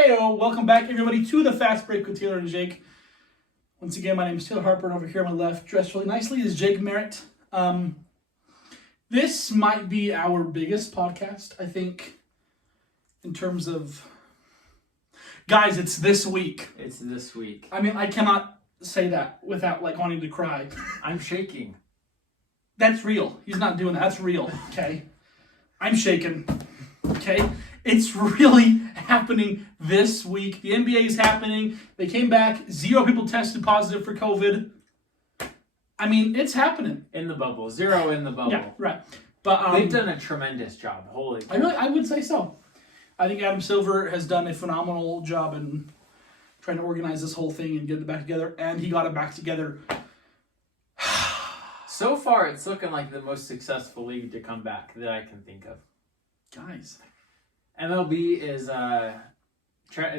Heyo, welcome back everybody to the Fast Break with Taylor and Jake. Once again, my name is Taylor Harper, and over here on my left, dressed really nicely, is Jake Merritt. This might be our biggest podcast, I think, in terms of... Guys, it's this week. It's this week. I mean, I cannot say that without, wanting to cry. I'm shaking. That's real. He's not doing that. That's real, okay? I'm shaking, okay? It's really happening this week. The NBA is happening. They came back. 0 people tested positive for COVID. I mean, it's happening. In the bubble. 0 in the bubble. Yeah, right. But they've done a tremendous job. Holy cow. I would say so. I think Adam Silver has done a phenomenal job in trying to organize this whole thing and get it back together. And he got it back together. So far, it's looking like the most successful league to come back that I can think of. Guys. MLB is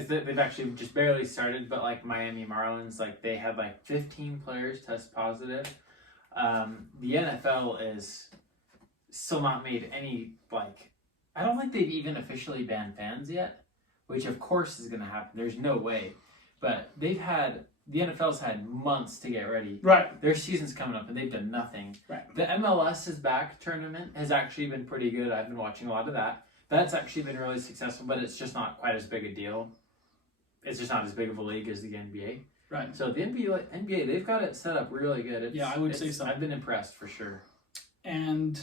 they've actually just barely started, but like Miami Marlins, they had 15 players test positive. The NFL is still not made any I don't think they've even officially banned fans yet, which of course is going to happen. There's no way, but the NFL's had months to get ready. Right. Their season's coming up and they've done nothing. Right. The MLS is back tournament has actually been pretty good. I've been watching a lot of that. That's actually been really successful, but it's just not quite as big a deal. It's just not as big of a league as the NBA. Right. So the NBA, they've got it set up really good. I would say so. I've been impressed for sure. And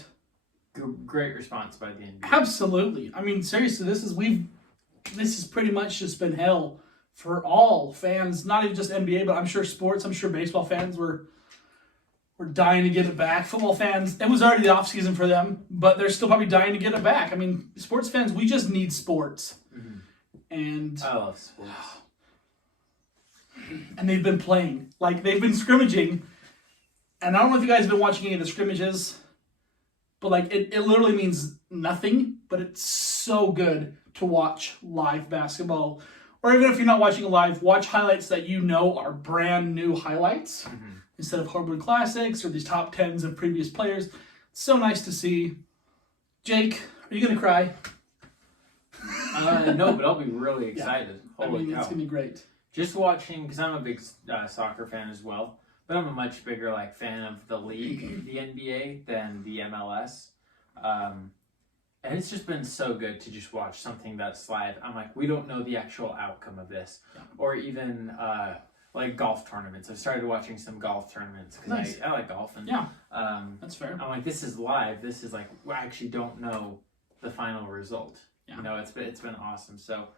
great response by the NBA. Absolutely. I mean, seriously, this has pretty much just been hell for all fans, not even just NBA, but I'm sure sports. I'm sure baseball fans were dying to get it back. Football fans, it was already the off season for them, but they're still probably dying to get it back. I mean, sports fans, we just need sports. Mm-hmm. And I love sports. And they've been playing. They've been scrimmaging. And I don't know if you guys have been watching any of the scrimmages, but it literally means nothing, but it's so good to watch live basketball. Or even if you're not watching live, watch highlights that you know are brand new highlights. Mm-hmm. Instead of Hardwood Classics or these top 10s of previous players. It's so nice to see. Jake, are you going to cry? No, but I'll be really excited. Yeah. It's going to be great. Just watching, because I'm a big soccer fan as well, but I'm a much bigger fan of the league, the NBA, than the MLS. And it's just been so good to just watch something that's live. I'm we don't know the actual outcome of this. Yeah. Or even... golf tournaments. I've started watching some golf tournaments because nice. I like golf. And, that's fair. I'm this is live. This is I actually don't know the final result. Yeah. It's been awesome. So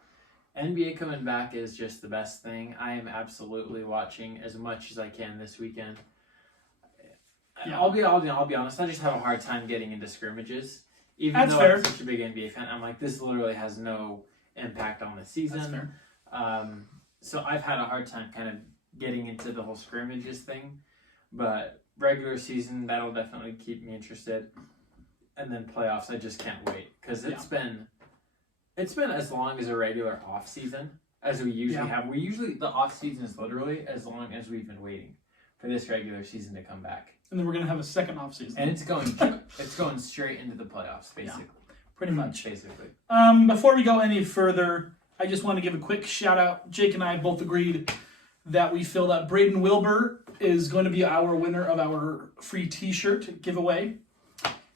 NBA coming back is just the best thing. I am absolutely watching as much as I can this weekend. Yeah. I'll be honest. I just have a hard time getting into scrimmages. Even though I'm such a big NBA fan, I'm this literally has no impact on the season. That's fair. So I've had a hard time kind of getting into the whole scrimmages thing, but regular season, that'll definitely keep me interested. And then playoffs, I just can't wait because it's been as long as a regular off season as we usually have. The off season is literally as long as we've been waiting for this regular season to come back. And then we're gonna have a second off season. And it's going straight into the playoffs, basically. Yeah, pretty much, basically. Before we go any further, I just want to give a quick shout out. Jake and I both agreed that we feel that Braden Wilbur is going to be our winner of our free t-shirt giveaway.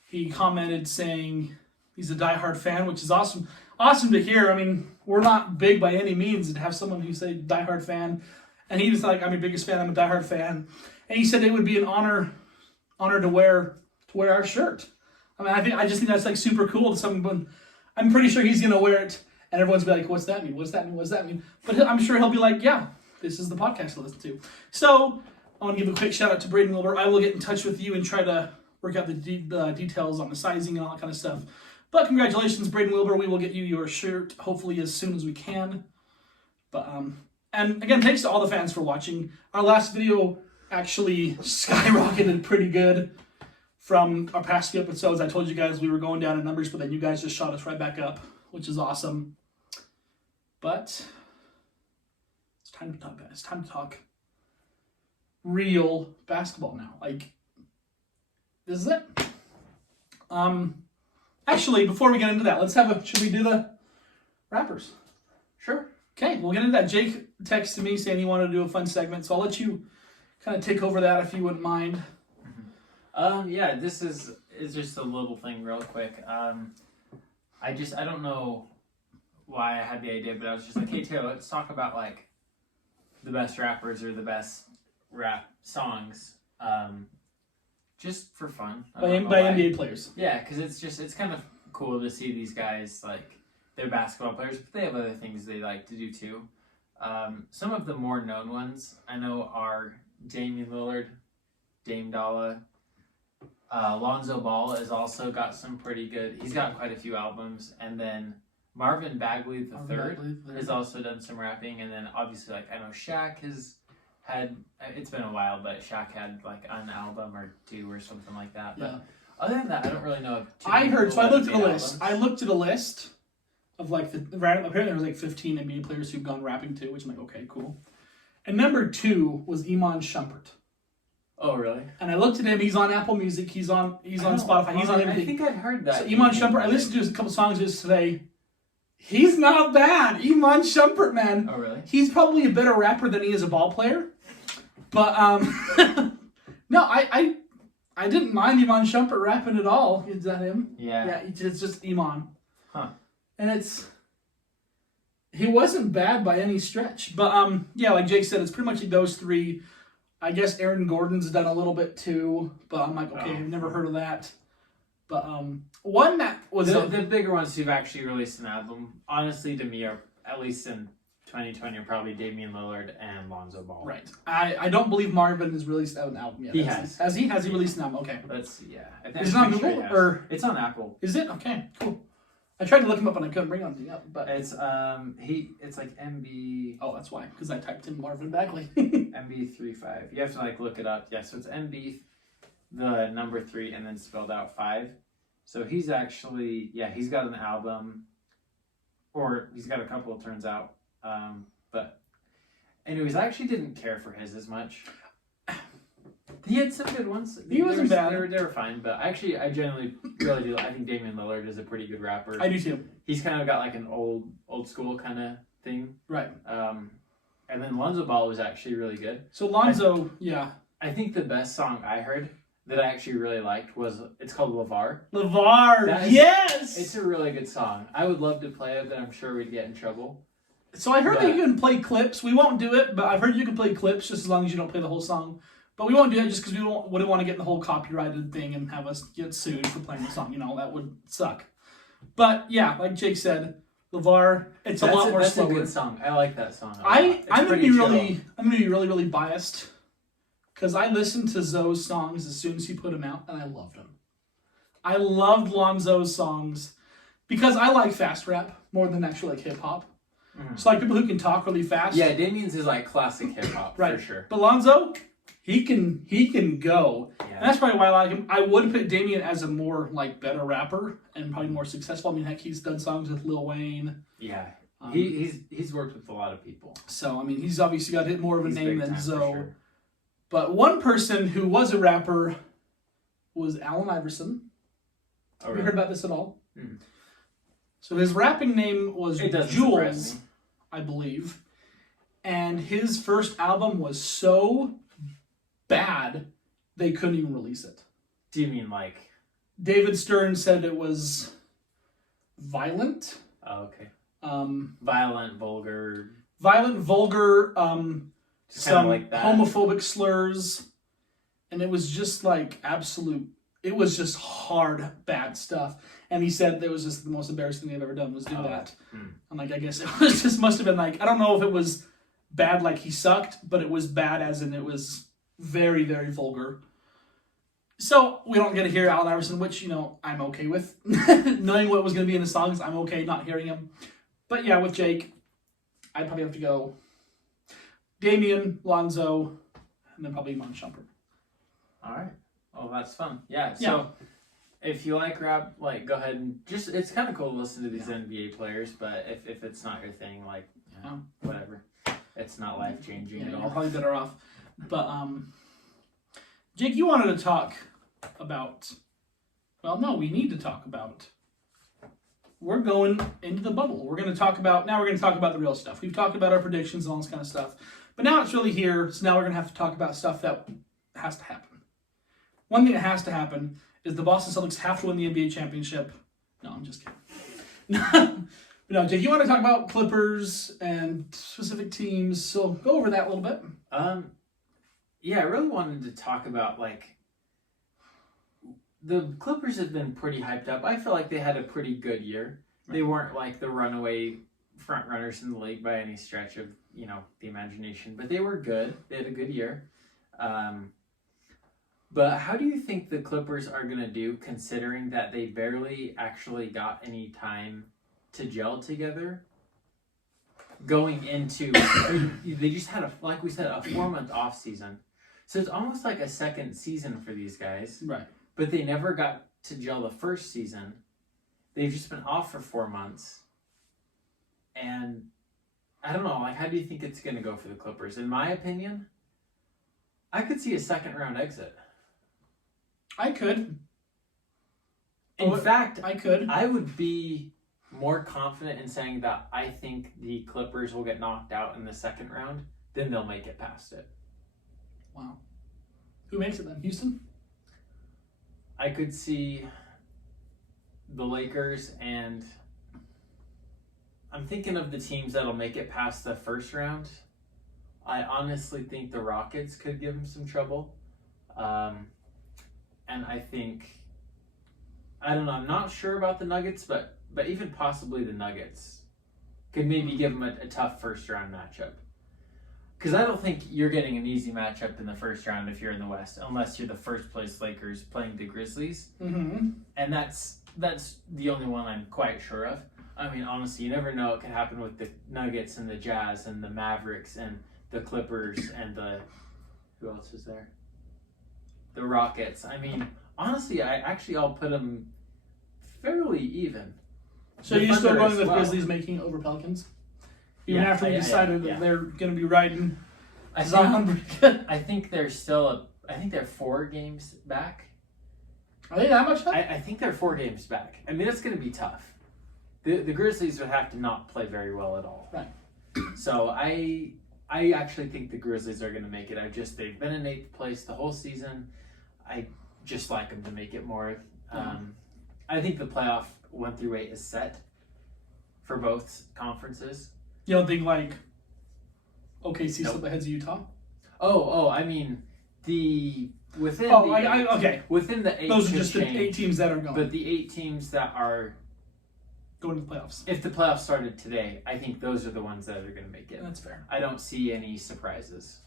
He commented saying he's a diehard fan, which is awesome. Awesome to hear. I mean, we're not big by any means to have someone who say diehard fan. And he was I'm your biggest fan, I'm a diehard fan. And he said it would be an honor to wear our shirt. I mean, I just think that's super cool to someone. I'm pretty sure he's gonna wear it. And everyone's be what's that mean? What's that mean? What's that mean? But I'm sure he'll be yeah, this is the podcast to listen to. So I want to give a quick shout out to Braden Wilbur. I will get in touch with you and try to work out the details on the sizing and all that kind of stuff. But congratulations, Braden Wilbur. We will get you your shirt hopefully as soon as we can. But and again, thanks to all the fans for watching. Our last video actually skyrocketed pretty good from our past few episodes. I told you guys we were going down in numbers, but then you guys just shot us right back up, which is awesome. But it's time to talk. It's time to talk real basketball now. This is it. Actually, before we get into that, should we do the rappers? Sure. Okay, we'll get into that. Jake texted me saying he wanted to do a fun segment, so I'll let you kind of take over that if you wouldn't mind. Yeah, this is just a little thing real quick. I don't know why I had the idea, but I was just like, hey Taylor, let's talk about like the best rappers or the best rap songs, just for fun. By NBA players. Yeah, because it's kind of cool to see these guys, like, they're basketball players, but they have other things they like to do too. Some of the more known ones I know are Damian Lillard, Dame Dollar. Lonzo Ball has also got some pretty good. He's got quite a few albums, and then Marvin Bagley III has also done some rapping, and then obviously like I know Shaq has had. It's been a while, but Shaq had like an album or two or something like that. But other than that, I don't really know. I heard. So I looked at the list. I looked at a list of like apparently there was like 15 NBA players who've gone rapping too, which I'm like, okay, cool. And number 2 was Iman Shumpert. Oh, really? And I looked at him. He's on Apple Music. He's on Spotify. He's on everything. I think I've heard that. So Iman Shumpert. I listened to a couple songs just today. He's not bad. Iman Shumpert, man. Oh, really? He's probably a better rapper than he is a ball player. But no, I didn't mind Iman Shumpert rapping at all. Is that him? Yeah. Yeah. It's just Iman. Huh. And he wasn't bad by any stretch. But yeah, like Jake said, it's pretty much those 3. I guess Aaron Gordon's done a little bit too, but I'm like, okay, I've never heard of that. But one that was the bigger ones who've actually released an album, honestly, to me, are at least in 2020, are probably Damian Lillard and Lonzo Ball. Right. I don't believe Marvin has released an album yet. He has. Has he? Has he released an album? Okay. I think is it on Google or it's on Apple? Is it? Okay, cool. I tried to look him up and I couldn't bring anything up, but it's like MB. Oh, that's why, because I typed in Marvin Bagley. MB35. You have to like look it up. Yeah, so it's MB, the number 3, and then spelled out 5. So he's actually he's got an album, or he's got a couple. It turns out, but anyways, I actually didn't care for his as much. He had some good ones. He wasn't bad. They were fine, but I generally really do. I think Damian Lillard is a pretty good rapper. I do too. He's kind of got like an old school kind of thing. Right. And then Lonzo Ball was actually really good. So Lonzo, I think the best song I heard that I actually really liked it's called LeVar. LeVar, yes! It's a really good song. I would love to play it, but I'm sure we'd get in trouble. So I heard that you can play clips. We won't do it, but I've heard you can play clips just as long as you don't play the whole song. But we won't do it just because we wouldn't want to get in the whole copyrighted thing and have us get sued for playing the song. You know, that would suck. But yeah, like Jake said, LeVar, it's a lot more slower. That's a good song. I like that song. I'm gonna be really biased because I listened to Zoe's songs as soon as he put them out, and I loved them. I loved Lonzo's songs because I like fast rap more than actually like hip hop. Mm-hmm. So like people who can talk really fast. Yeah, Damien's is like classic hip hop right. for sure. But Lonzo, he can go. Yeah. And that's probably why I like him. I would put Damien as a more like better rapper and probably more successful. I mean, heck, he's done songs with Lil Wayne. Yeah. He's worked with a lot of people. So I mean, he's obviously got more of a name than Zoe. Sure. But one person who was a rapper was Allen Iverson. Oh, Have you heard about this at all? Mm. So his rapping name was Jules, me. I believe. And his first album was so bad they couldn't even release it. Do you mean like... David Stern said it was violent. Oh, okay. Violent, vulgar, some like homophobic slurs. And it was just like it was just hard, bad stuff. And he said that was just the most embarrassing thing they've ever done was do that. I'm like, I guess it was just must have been like, I don't know if it was bad like he sucked, but it was bad as in it was very, very vulgar. So we don't get to hear Allen Iverson, which, you know, I'm okay with. Knowing what was going to be in the songs, I'm okay not hearing him. But yeah, with Jake, I'd probably have to go Damien, Lonzo, and then probably Iman Shumpert. All right. Oh, that's fun. Yeah. So if you like rap, like go ahead and it's kind of cool to listen to these NBA players, but if it's not your thing, like, whatever. It's not life-changing at all. You're probably better off. But, Jake, you wanted to talk about... Well, no, we need to talk about we're going into the bubble. We're going to talk about the real stuff. We've talked about our predictions and all this kind of stuff. But now it's really here, so now we're going to have to talk about stuff that has to happen. One thing that has to happen is the Boston Celtics have to win the NBA championship. No, I'm just kidding. No, Jake, you want to talk about Clippers and specific teams, so go over that a little bit. Yeah, I really wanted to talk about, the Clippers have been pretty hyped up. I feel like they had a pretty good year. Right. They weren't like the runaway front runners in the league by any stretch of, the imagination, but they were good. They had a good year. But how do you think the Clippers are going to do, considering that they barely actually got any time to gel together? Going into, they just had, like we said, a 4-month off season. So it's almost like a second season for these guys. Right. But they never got to gel the first season. They've just been off for 4 months. And I don't know, how do you think it's going to go for the Clippers? In my opinion, I could see a second round exit. I could. In fact, I could. I would be more confident in saying that I think the Clippers will get knocked out in the second round than they'll make it past it. Wow. Who makes it then? Houston? I could see the Lakers, and I'm thinking of the teams that'll make it past the first round. I honestly think the Rockets could give them some trouble. And I think, I don't know, I'm not sure about the Nuggets, but even possibly the Nuggets could maybe give them a tough first round matchup. Because I don't think you're getting an easy matchup in the first round if you're in the West, unless you're the first place Lakers playing the Grizzlies. Mm-hmm. And that's the only one I'm quite sure of. I mean, honestly, you never know what could happen with the Nuggets and the Jazz and the Mavericks and the Clippers and who else is there? The Rockets. I mean, honestly, I'll put them fairly even. So you're still going with Grizzlies making over Pelicans? Even after we decided that they're going to be riding Zion. I think they're still I think they're 4 games back. Are they that much up? I think they're 4 games back. I mean, it's going to be tough. The Grizzlies would have to not play very well at all. Right. So I actually think the Grizzlies are going to make it. They've been in 8th place the whole season. I just like them to make it more. I think the playoff 1 through 8 is set for both conferences. You don't think OKC slipped ahead of Utah? I mean within within the 8. Those are just the 8 teams that are going. But the 8 teams that are going to the playoffs. If the playoffs started today, I think those are the ones that are going to make it. That's fair. I don't see any surprises.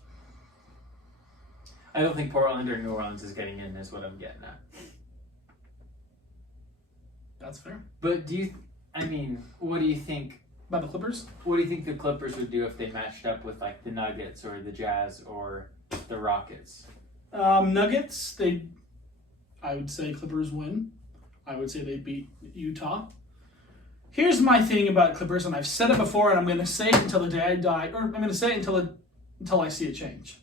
I don't think Portland or New Orleans is getting in, is what I'm getting at. That's fair. But what do you think about the Clippers? What do you think the Clippers would do if they matched up with the Nuggets or the Jazz or the Rockets? Nuggets, I would say Clippers win. I would say they beat Utah. Here's my thing about Clippers, and I've said it before, and I'm going to say it until the day I die, or I'm going to say it until I see a change.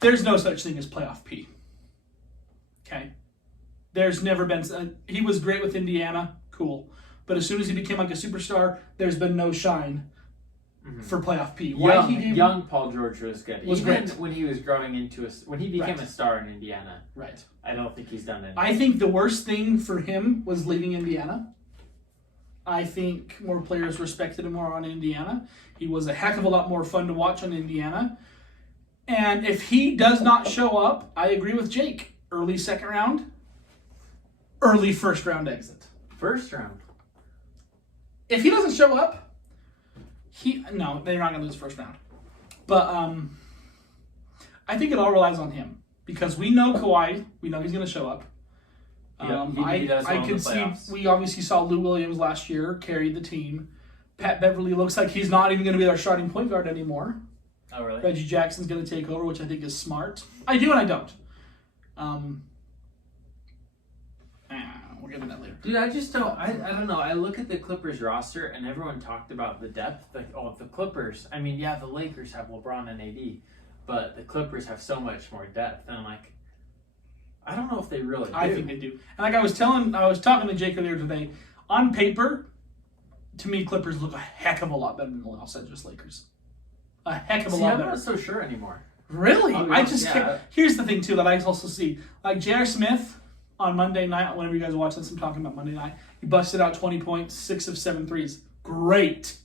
There's no such thing as playoff P. Okay? There's never been... he was great with Indiana. Cool. But as soon as he became a superstar, there's been no shine for playoff P. Young Paul George was good. Was Even great. when he was growing when he became a star in Indiana. Right. I don't think he's done anything. I think the worst thing for him was leaving Indiana. I think more players respected him more on Indiana. He was a heck of a lot more fun to watch on Indiana. And if he does not show up, I agree with Jake. Early second round, early first round exit. First round. If he doesn't show up, they're not going to lose first round. But I think it all relies on him because we know Kawhi. We know he's going to show up. I could see. We obviously saw Lou Williams last year carry the team. Pat Beverly looks like he's not even going to be our starting point guard anymore. Oh, really? Reggie Jackson's going to take over, which I think is smart. I do and I don't. We'll get into that later. Dude, I just don't. I don't know. I look at the Clippers roster, and everyone talked about the depth. The Clippers. I mean, yeah, the Lakers have LeBron and AD, but the Clippers have so much more depth. And I'm like, I don't know if they really do. I think they do. And I was talking to Jake earlier today. On paper, to me, Clippers look a heck of a lot better than the Los Angeles Lakers. A heck of a lot I'm better. not so sure anymore. Really? I'll be I honest, just yeah. can't. Here's the thing, too, that I also see. Like, J.R. Smith on Monday night, whenever you guys watch this, I'm talking about Monday night, he busted out 20 points, 6 of 7 threes. Great.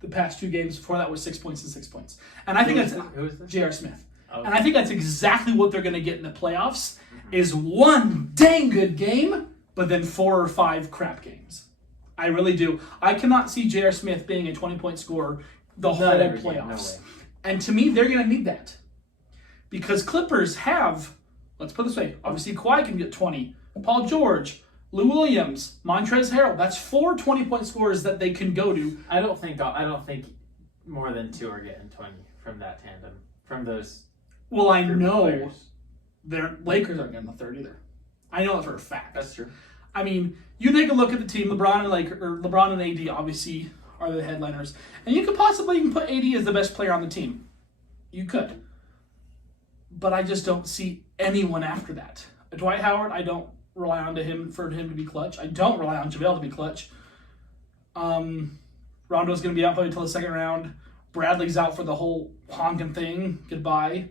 The past 2 games before that was 6 points and 6 points. And I think that's Who is this? J.R. Smith. Oh. And I think that's exactly what they're going to get in the playoffs, is one dang good game, but then 4 or 5 crap games. I really do. I cannot see J.R. Smith being a 20-point scorer the whole every game, playoffs. no way. And to me, they're going to need that. Because Clippers have, let's put it this way, obviously Kawhi can get 20. Paul George, Lou Williams, Montrezl Harrell. That's 4 20-point scorers that they can go to. I don't think more than 2 are getting 20 from that tandem. From those. Well, I group of know players. their Lakers aren't getting the third either. I know that for a fact. That's true. I mean, you take a look at the team. LeBron and AD obviously are the headliners, and you could possibly even put AD as the best player on the team. You could, but I just don't see anyone after that. Dwight Howard, I don't rely on him to be clutch. I don't rely on JaVale to be clutch. Rondo's going to be out probably until the second round. Bradley's out for the whole honking thing. Goodbye.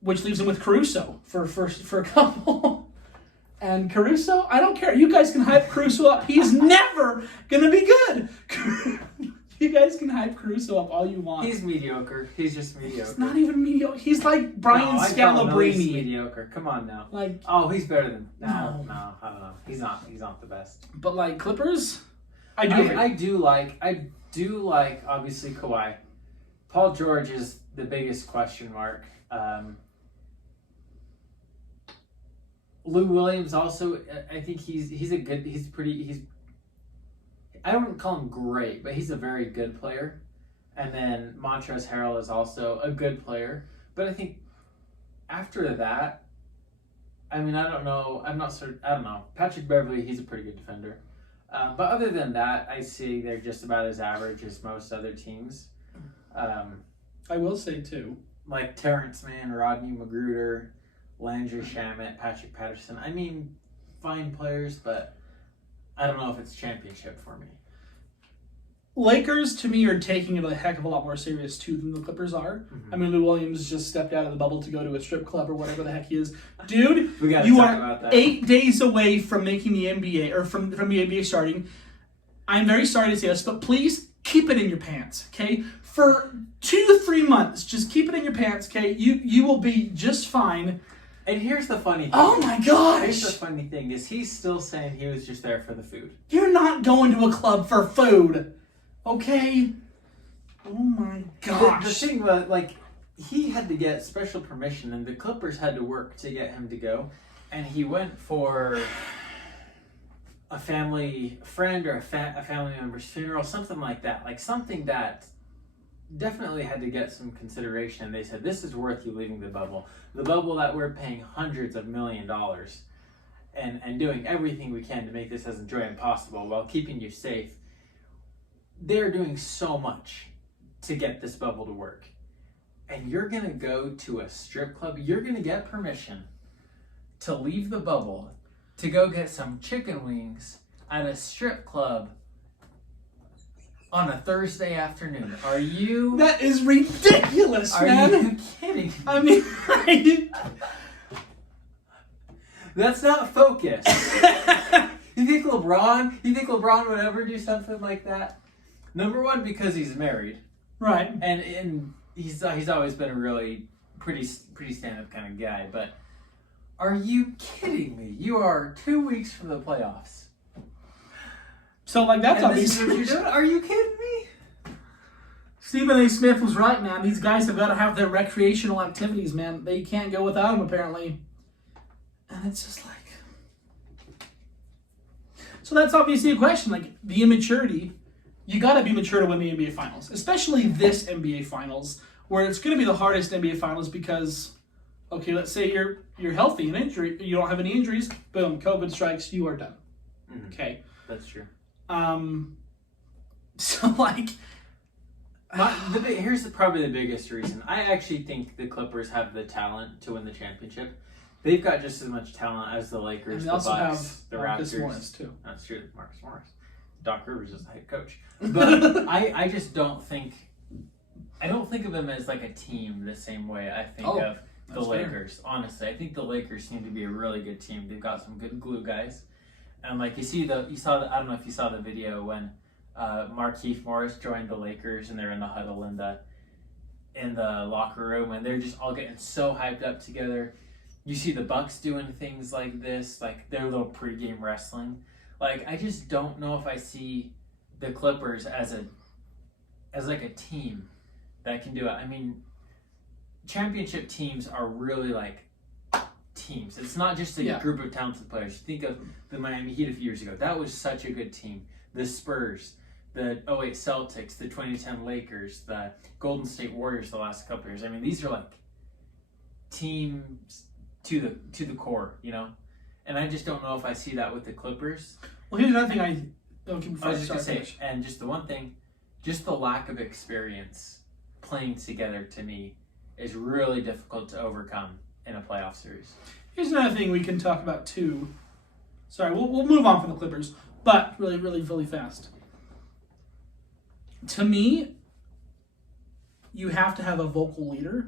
Which leaves him with Caruso for a couple. And Caruso, I don't care. You guys can hype Caruso up. He's never going to be good. You guys can hype Caruso up all you want. He's mediocre. He's just mediocre. He's not even mediocre. He's like Brian He's Scalabrine. mediocre. Come on now. Like, He's better than. No, I don't know. He's not the best. but like Clippers, I do like obviously Kawhi. Paul George is the biggest question mark. Lou Williams also, I think I don't call him great, but he's a very good player. And then Montrezl Harrell is also a good player. But I think after that, I mean, I don't know. I don't know. Patrick Beverley, he's a pretty good defender. But other than that, I see they're just about as average as most other teams. I will say too. Like Terrence Mann, Rodney Magruder, Landry Shamet, Patrick Patterson. I mean, fine players, but I don't know if it's championship for me. Lakers, to me, are taking it a heck of a lot more serious, too, than the Clippers are. Mm-hmm. I mean, Lou Williams just stepped out of the bubble to go to a strip club or whatever the heck he is. Dude, you are 8 days away from making the NBA, or from the NBA starting. I'm very sorry to say this, but please keep it in your pants, okay? For 2 to 3 months, just keep it in your pants, okay? You will be just fine. And here's the funny thing. Oh my gosh! Here's the funny thing is he's still saying he was just there for the food. You're not going to a club for food, okay? Oh my gosh! The thing was, like, he had to get special permission, and the Clippers had to work to get him to go, and he went for a family friend or a family member's funeral, something like that, like something that definitely had to get some consideration. They said, this is worth you leaving the bubble that we're paying hundreds of $1 million and doing everything we can to make this as enjoyable possible while keeping you safe. They're doing so much to get this bubble to work, and you're gonna go to a strip club. You're gonna get permission to leave the bubble to go get some chicken wings at a strip club on a Thursday afternoon. Are you? That is ridiculous, man. Are you kidding me? I mean, that's not focus. You think LeBron would ever do something like that? Number one, because he's married, right? And he's always been a really pretty stand-up kind of guy. But are you kidding me? You are 2 weeks from the playoffs. So, like, that's and obviously what you're doing? Are you kidding me? Stephen A. Smith was right, man. These guys have got to have their recreational activities, man. They can't go without them, apparently. And it's just like... So that's obviously a question. Like, the immaturity, you got to be mature to win the NBA Finals. Especially this NBA Finals, where it's going to be the hardest NBA Finals because, okay, let's say you're healthy and injury, you don't have any injuries, boom, COVID strikes, you are done. Mm-hmm. Okay. That's true. So, like... Here's probably the biggest reason. I actually think the Clippers have the talent to win the championship. They've got just as much talent as the Lakers, And they the also Bucks, have the Marcus Raptors. Morris too. That's true, Marcus Morris. Doc Rivers is the head coach. But I just don't think of them as like a team the same way I think of the Lakers. Fair. Honestly, I think the Lakers seem to be a really good team. They've got some good glue guys, and like I don't know if you saw the video when Markieff Morris joined the Lakers and they're in the huddle in the locker room and they're just all getting so hyped up together. You see the Bucks doing things like this, like their little pregame wrestling. Like I just don't know if I see the Clippers as like a team that can do it. I mean, championship teams are really like teams. It's not just a group of talented players. Think of the Miami Heat a few years ago. That was such a good team. The Spurs, the 2008 Celtics, the 2010 Lakers, the Golden State Warriors the last couple years. I mean, these are like teams to the core, you know? And I just don't know if I see that with the Clippers. Well, here's another thing I was just going to say, and just the one thing, just the lack of experience playing together to me is really difficult to overcome in a playoff series. Here's another thing we can talk about too. Sorry, we'll move on from the Clippers, but really, really, really fast. To me, you have to have a vocal leader,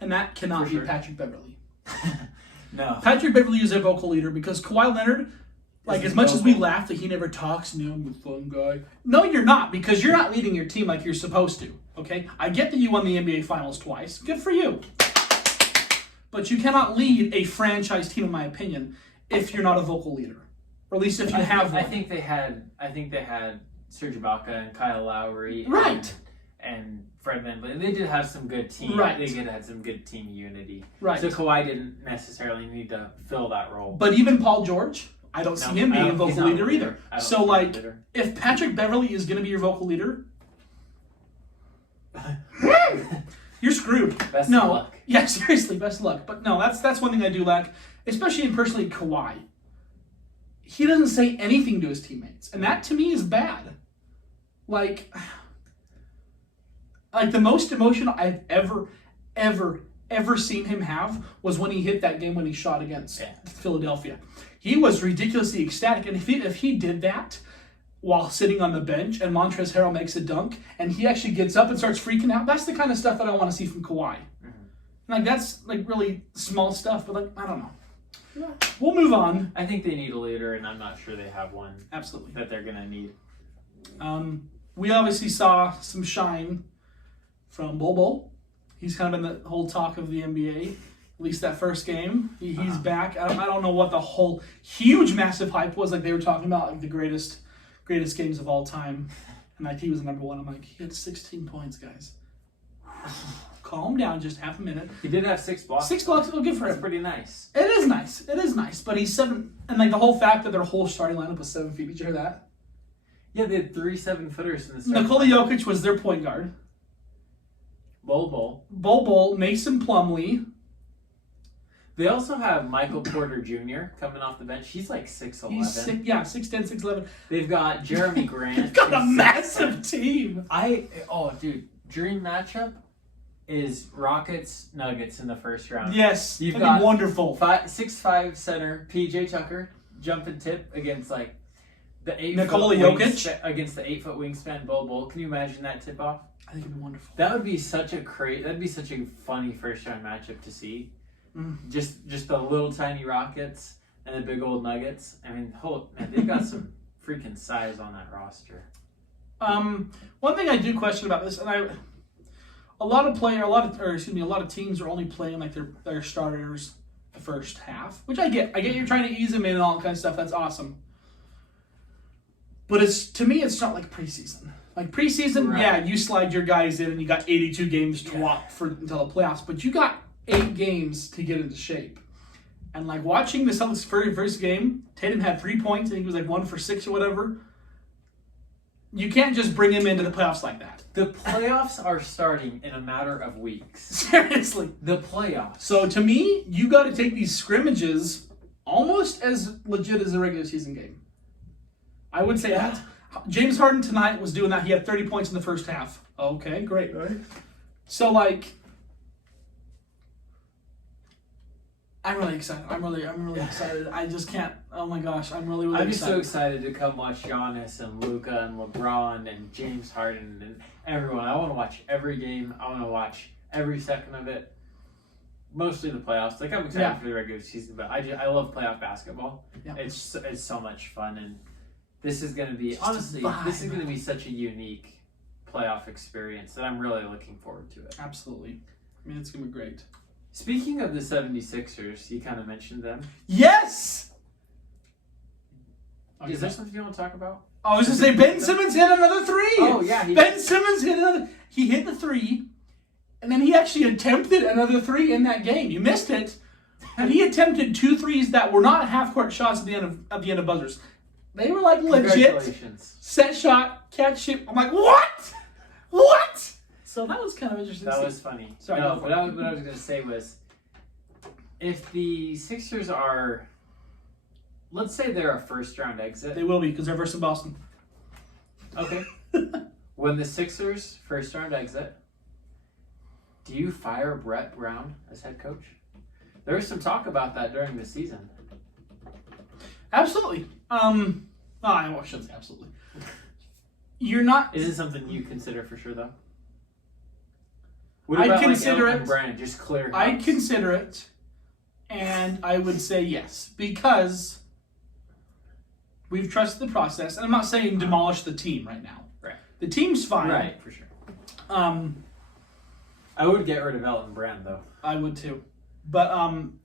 and that cannot be Patrick Beverley. No. Patrick Beverley is a vocal leader because Kawhi Leonard, like as much as we laugh that he never talks, I'm the fun guy. No, you're not, because you're not leading your team like you're supposed to. Okay? I get that you won the NBA Finals twice. Good for you. But you cannot lead a franchise team, in my opinion, if you're not a vocal leader. Or at least if you have one. I think they had Serge Ibaka and Kyle Lowry. Right. And Fred VanVleet. They did have some good team. Right. They did have some good team unity. Right. So Kawhi didn't necessarily need to fill that role. But even Paul George, I don't see him being a vocal leader either. So, like, if Patrick Beverley is going to be your vocal leader, you're screwed. Best of luck. Yeah, seriously, best of luck. But no, that's one thing I do lack, especially in personally Kawhi. He doesn't say anything to his teammates, and that to me is bad. Like the most emotional I've ever seen him have was when he hit that game when he shot against Philadelphia. He was ridiculously ecstatic, and if he did that while sitting on the bench and Montrezl Harrell makes a dunk and he actually gets up and starts freaking out, that's the kind of stuff that I want to see from Kawhi. Like that's like really small stuff, but like I don't know. Yeah. We'll move on. I think they need a leader, and I'm not sure they have one. Absolutely. That they're gonna need. We obviously saw some shine from Bol. He's kind of been the whole talk of the NBA. At least that first game, he's back. I don't know what the whole huge, massive hype was. Like they were talking about like the greatest games of all time, and like he was number one. I'm like, he had 16 points, guys. Calm down, just half a minute. He did have 6 blocks. 6 blocks, well, good for him. That's pretty nice. It is nice. But he's 7, and like the whole fact that their whole starting lineup was 7 feet. Did you hear that? Yeah, they had 3 7-footers in the starting Nikola Jokic was their point guard. Bol, Mason Plumlee. They also have Michael Porter Jr. coming off the bench. He's like 6'11". He's 6'10", 6'11". They've got Jeremy Grant. They've got a massive team. Dude, dream matchup is Rockets Nuggets in the first round. Yes, you've got wonderful 6'5" center PJ Tucker jump and tip against like the 8 Nikola Jokic against the 8-foot wingspan Bol. Can you imagine that tip off? I think it'd be wonderful. That'd be such a funny first round matchup to see. Just the little tiny Rockets and the big old Nuggets. I mean, they've got some freaking size on that roster. One thing I do question about this, and a lot of teams are only playing like their starters the first half, which I get. I get you're trying to ease them in and all that kind of stuff. That's awesome. But to me, it's not like preseason. Like preseason, right. Yeah, you slide your guys in and you got 82 games to walk until the playoffs, but you got 8 games to get into shape. And like watching the Celtics' first game, Tatum had 3 points. I think he was like 1 for 6 or whatever. You can't just bring him into the playoffs like that. The playoffs are starting in a matter of weeks. Seriously. The playoffs. So to me, you got to take these scrimmages almost as legit as a regular season game. I would say that. James Harden tonight was doing that. He had 30 points in the first half. Okay, great. Right. So, like, I'm really excited. I'm really excited. I just can't. Oh my gosh, I'm really I'm excited. just so excited to come watch Giannis and Luka and LeBron and James Harden and everyone. I want to watch every game. I want to watch every second of it. Mostly the playoffs. Like, I'm excited for the regular season, but I love playoff basketball. Yeah. It's so much fun, and this is going to be this is going to be such a unique playoff experience that I'm really looking forward to it. Absolutely. I mean, it's gonna be great. Speaking of the 76ers, you kind of mentioned them. Yes. Is there something you want to talk about? I was gonna say Ben Simmons hit another three. Oh yeah, Ben Simmons hit another. He hit the three, and then he actually attempted another three in that game. You missed it, and he attempted 2 threes that were not half-court shots at the end of buzzers. They were like legit set shot, catch, shoot. I'm like, what? What? So that was kind of interesting. That was funny. Sorry, no, what I was going to say was, if the Sixers are, let's say they're a first-round exit. They will be because they're versus Boston. Okay. When the Sixers first-round exit, do you fire Brett Brown as head coach? There was some talk about that during the season. Absolutely. I shouldn't say absolutely. You're not. Is it something you consider for sure, though? What I'd about, consider Elton it. Brand, just clear house? I'd consider it, and I would say yes because we've trusted the process. And I'm not saying demolish the team right now. Right. The team's fine. Right, for sure. I would get rid of Elton Brand, though. I would too. But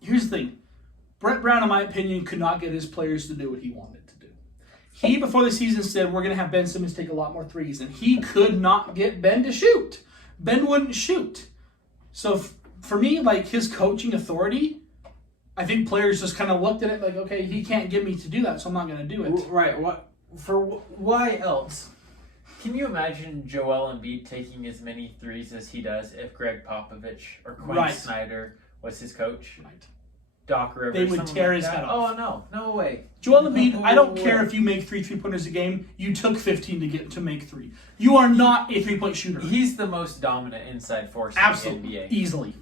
here's the thing. Brett Brown, in my opinion, could not get his players to do what he wanted to do. He, before the season, said, we're going to have Ben Simmons take a lot more threes. And he could not get Ben to shoot. Ben wouldn't shoot. So for me, like, his coaching authority, I think players just kind of looked at it like, okay, he can't get me to do that, so I'm not going to do it. Right. Why else? Can you imagine Joel Embiid taking as many threes as he does if Greg Popovich or Quinn Snyder was his coach? Right. Doc Rivers. They would tear his head off. Oh, no way. Joel Embiid, I don't care if you make 3 3-pointers a game. You took 15 to make 3. You are not a 3-point shooter. He's the most dominant inside force Absolutely. in the NBA. Easily.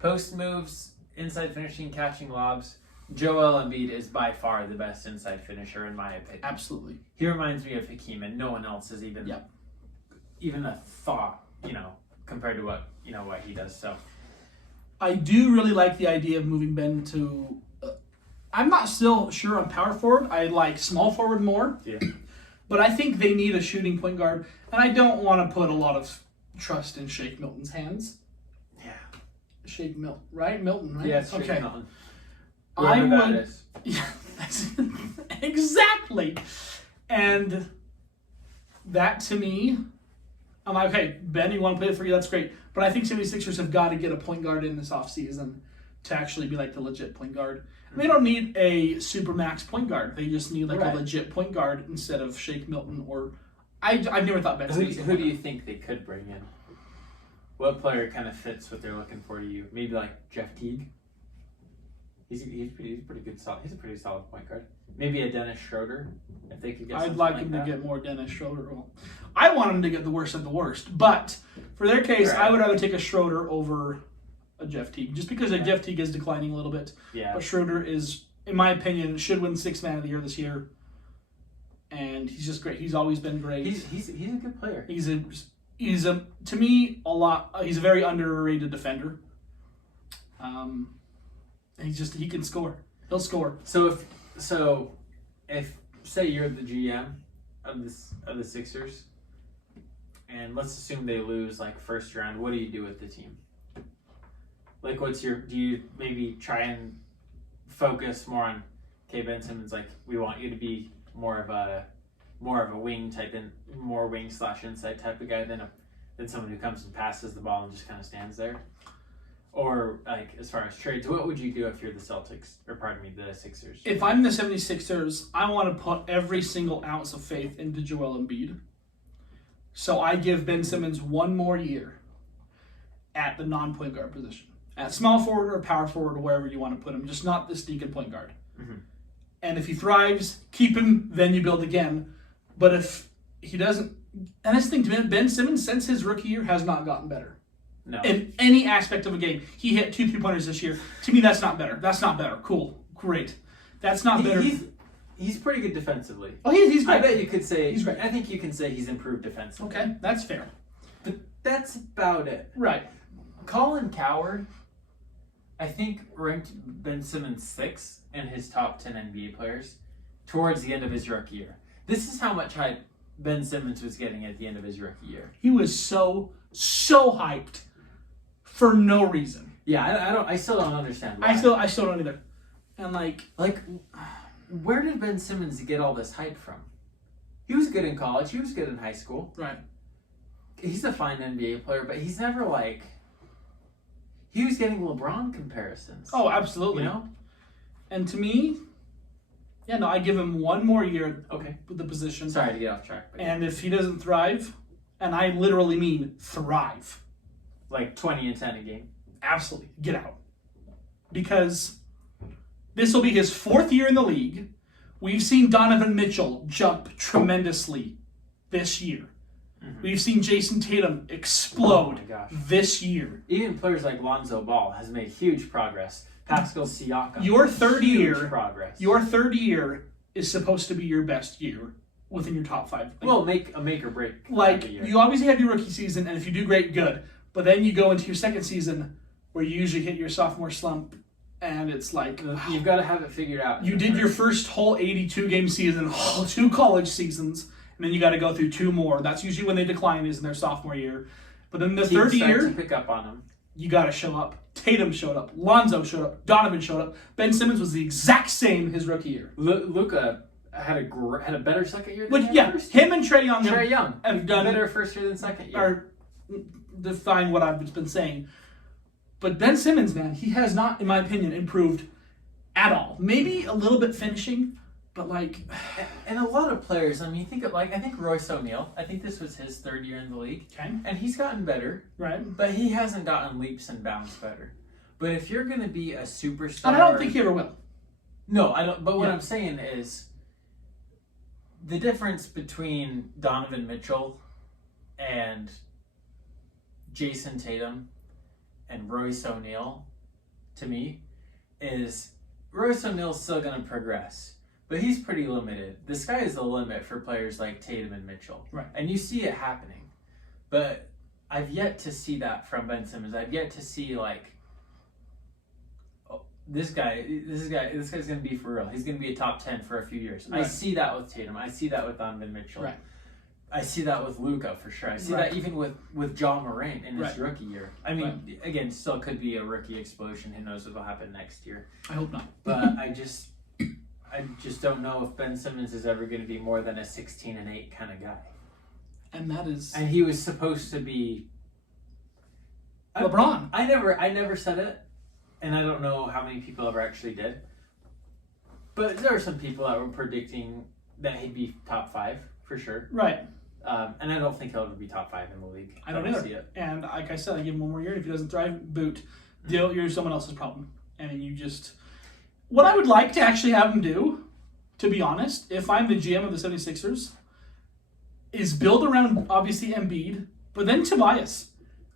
Post moves, inside finishing, catching lobs. Joel Embiid is by far the best inside finisher in my opinion. Absolutely. He reminds me of Hakeem, and no one else is even a thought, compared to what he does. So I do really like the idea of moving Ben to. I'm not still sure on power forward. I like small forward more. Yeah. But I think they need a shooting point guard, and I don't want to put a lot of trust in Shake Milton's hands. Yeah. Shake Milton, right? Milton, right? Yeah, it's Shake okay. Milton. I Whoever that would. is. Yeah, that's exactly. And that to me, I'm like, okay, Ben, you want to play the 3? That's great. But I think 76ers have got to get a point guard in this offseason to actually be like the legit point guard. And they don't need a super max point guard. They just need like a legit point guard instead of Shake Milton or I've never thought Ben Simmons. Who do you think they could bring in? What player kind of fits what they're looking for to you? Maybe like Jeff Teague. He's pretty good. He's a pretty solid point guard. Maybe a Dennis Schroeder, if they could get. I'd like him to get more Dennis Schroeder. Well, I want him to get the worst of the worst, but for their case, I would rather take a Schroeder over a Jeff Teague, just because Jeff Teague is declining a little bit. Yeah. But Schroeder is, in my opinion, should win 6th Man of the Year this year, and he's just great. He's always been great. He's a good player. He's a to me he's a very underrated defender. He can score. He'll score. So if say you're the GM of the Sixers, and let's assume they lose like first round, what do you do with the team? Like, do you maybe try and focus more on Ben Simmons? Like, we want you to be more of a wing type and more wing / inside type of guy than someone who comes and passes the ball and just kind of stands there. Or, like, as far as trades, what would you do if you're the the Sixers? If I'm the 76ers, I want to put every single ounce of faith into Joel Embiid. So I give Ben Simmons 1 more year at the non-point guard position. At small forward or power forward or wherever you want to put him, just not the sneaking point guard. Mm-hmm. And if he thrives, keep him, then you build again. But if he doesn't, and that's the thing, Ben Simmons, since his rookie year, has not gotten better. No. in any aspect of a game. He hit 2 3-pointers this year. To me, that's not better. That's not better. Cool. Great. That's not better. He's pretty good defensively. Oh, he's great. I bet you could say he's great. I think you can say he's improved defensively. Okay, that's fair. But that's about it. Right. Colin Coward, I think, ranked Ben Simmons 6th in his top 10 NBA players towards the end of his rookie year. This is how much hype Ben Simmons was getting at the end of his rookie year. He was so hyped for no reason. Yeah, I still don't understand why. I still don't either. And like, where did Ben Simmons get all this hype from? He was good in college. He was good in high school. right. He's a fine NBA player, but he's never like. He was getting LeBron comparisons. Oh, absolutely. You know? And to me, yeah, no, I give him one more year Okay. with the position. Sorry to get off track. But And if he doesn't thrive, and I literally mean thrive, like 20 and 10 a game. absolutely get out. Because this will be his 4th year in the league. We've seen Donovan Mitchell jump tremendously this year. Mm-hmm. We've seen Jason Tatum explode Oh my gosh. this year. Even players like Lonzo Ball has made huge progress. Pascal Siakam. Your third huge year, progress. Your third year is supposed to be your best year within your top 5. Well, make or break. Like, every year. you obviously have your rookie season, and if you do great, good. But then you go into your second season where you usually hit your sophomore slump, and it's like, You've got to have it figured out. you did your first whole 82-game season, 2 college seasons, and then you got to go through 2 more. That's usually when they decline, is in their sophomore year. But then the Teams third start year, to pick up on him. you got to show up. Tatum showed up. Lonzo showed up. Donovan showed up. Ben Simmons was the exact same his rookie year. Luka had a better second year. But Than yeah, first him and Trae Young Trae Young have done better first year than second year. Are define what I've been saying. But Ben Simmons, man, he has not, in my opinion, improved at all. Maybe a little bit finishing, but like, And a lot of players, I mean, I think Royce O'Neal, I think this was his 3rd year in the league. okay, And he's gotten better, right? but he hasn't gotten leaps and bounds better. But if you're going to be a superstar... And I don't think he ever will. No, I don't. But what Yeah. I'm saying is the difference between Donovan Mitchell and Jason Tatum and Royce O'Neal, to me, is Royce O'Neal's still going to progress, but he's pretty limited. The sky is the limit for players like Tatum and Mitchell. Right. And you see it happening. But I've yet to see that from Ben Simmons. I've yet to see, like, this guy's going to be for real. He's going to be a top 10 for a few years. Right. I see that with Tatum. I see that with Donovan Mitchell. Right. I see that with Luka for sure. I see Right. that even with John Morant in his Right. rookie year. I mean, again, still could be a rookie explosion. Who knows what will happen next year? I hope not. But I just don't know if Ben Simmons is ever going to be more than a 16-8 kind of guy. And that is And he was supposed to be LeBron. I never said it, and I don't know how many people ever actually did. But there are some people that were predicting that he'd be top 5 for sure. Right. And I don't think he'll ever be top 5 in the league. I don't see either. it. And like I said, I give him one more year. If he doesn't thrive, boot. You're someone else's problem. And you just... What I would like to actually have him do, to be honest, if I'm the GM of the 76ers, is build around, obviously, Embiid, but then Tobias.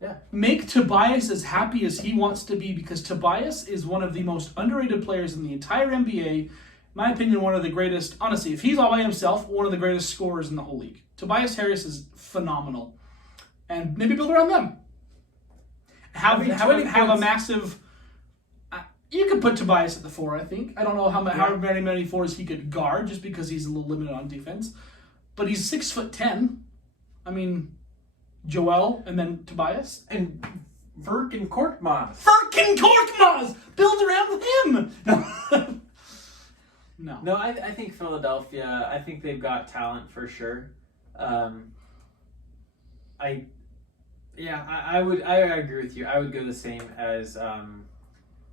Yeah. Make Tobias as happy as he wants to be, because Tobias is one of the most underrated players in the entire NBA. In my opinion, one of the greatest, honestly, if he's all by himself, one of the greatest scorers in the whole league. Tobias Harris is phenomenal. And maybe build around them. Have a massive... You could put Tobias at the 4, I think. I don't know how many 4s he could guard, just because he's a little limited on defense. But he's 6'10". I mean, Joel and then Tobias. And Furkan Korkmaz. Build around him! No. No, I think Philadelphia, I think they've got talent for sure. I agree with you. I would go the same as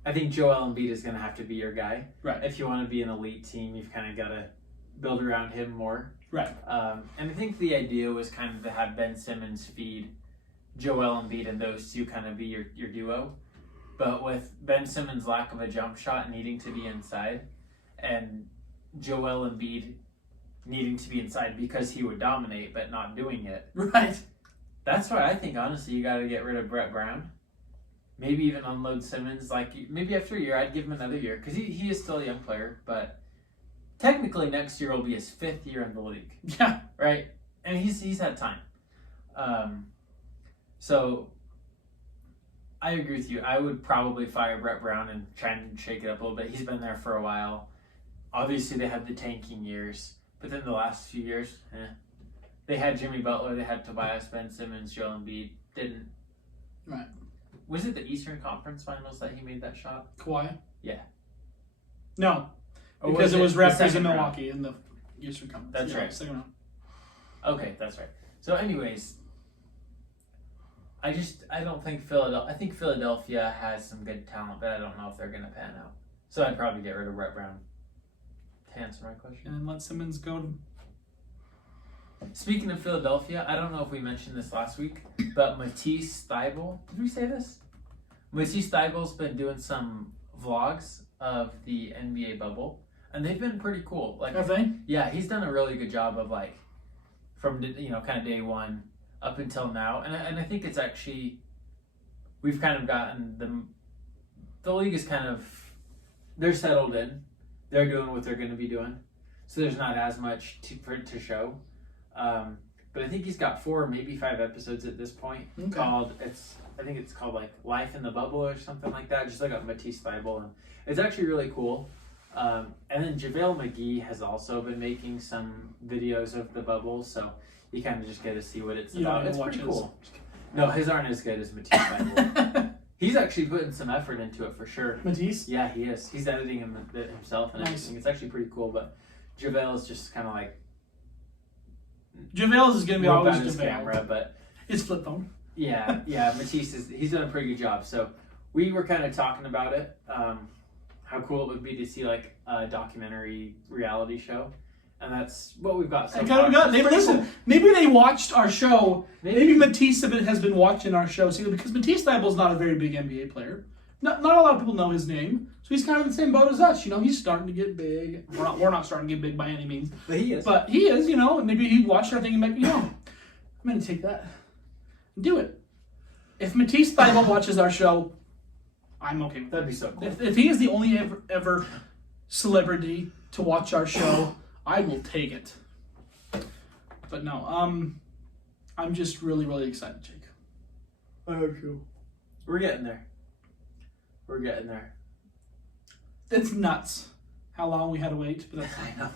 I think Joel Embiid is going to have to be your guy. Right. If you want to be an elite team, you've kind of got to build around him more. Right. And I think the idea was kind of to have Ben Simmons feed Joel Embiid and those two kind of be your duo. But with Ben Simmons' lack of a jump shot needing to be inside, and Joel Embiid needing to be inside because he would dominate but not doing it, Right. That's why I think, honestly, you got to get rid of Brett Brown. Maybe even unload Simmons. Like, maybe after a year, I'd give him another year. Because he is still a young player. But technically, next year will be his 5th year in the league. Yeah. Right? And he's had time. So, I agree with you. I would probably fire Brett Brown and try and shake it up a little bit. He's been there for a while. Obviously, they had the tanking years. But then the last few years, They had Jimmy Butler, they had Tobias, Ben Simmons, Joel Embiid. Didn't. Right. Was it the Eastern Conference Finals that he made that shot? Kawhi? Yeah. No. Or Because it was the Raptors second in round? Milwaukee in the Eastern Conference. That's right. Second round. Okay, that's right. So, anyways, I don't think Philadelphia. I think Philadelphia has some good talent, but I don't know if they're going to pan out. So I'd probably get rid of Brett Brown. To answer my question. And let Simmons go to... Speaking of Philadelphia, I don't know if we mentioned this last week, but Matisse Thybulle. Did we say this? Matisse Thybulle's been doing some vlogs of the NBA bubble, and they've been pretty cool. Like, Have they? Yeah, he's done a really good job of like, from kind of day one up until now, and I think it's actually, we've kind of gotten the league is kind of, they're settled in, they're doing what they're going to be doing, so there's not as much to show. But I think he's got 4 or maybe 5 episodes at this point. Okay. I think it's called like Life in the Bubble or something like that. Just look up Matisse Thybulle, and it's actually really cool. And then JaVale McGee has also been making some videos of the bubble, so you kind of just get to see what it's about. It's pretty cool. No, his aren't as good as Matisse Thybulle. He's actually putting some effort into it for sure. Matisse? Yeah, he is. He's editing him himself and everything. It's actually pretty cool, but JaVale is just kind of like, JaVale is going to be always his JaVale. camera, but It's flip phone. yeah, Matisse he's done a pretty good job. So we were kind of talking about it, how cool it would be to see like a documentary reality show, and that's what we've got so far. Maybe they watched our show. Maybe Matisse has been watching our show. See, because Matisse Thybulle is not a very big NBA player. Not a lot of people know his name, so he's kind of in the same boat as us. He's starting to get big. We're not starting to get big by any means, But he is. But he is. Maybe he watched our thing and maybe I'm going to take that and do it. If Matisse Thybulle watches our show, I'm okay with that. That'd be so cool. If he is the only ever celebrity to watch our show, I will take it. But no, I'm just really, really excited, Jake. I hope so. We're getting there. It's nuts how long we had to wait. But that's I know.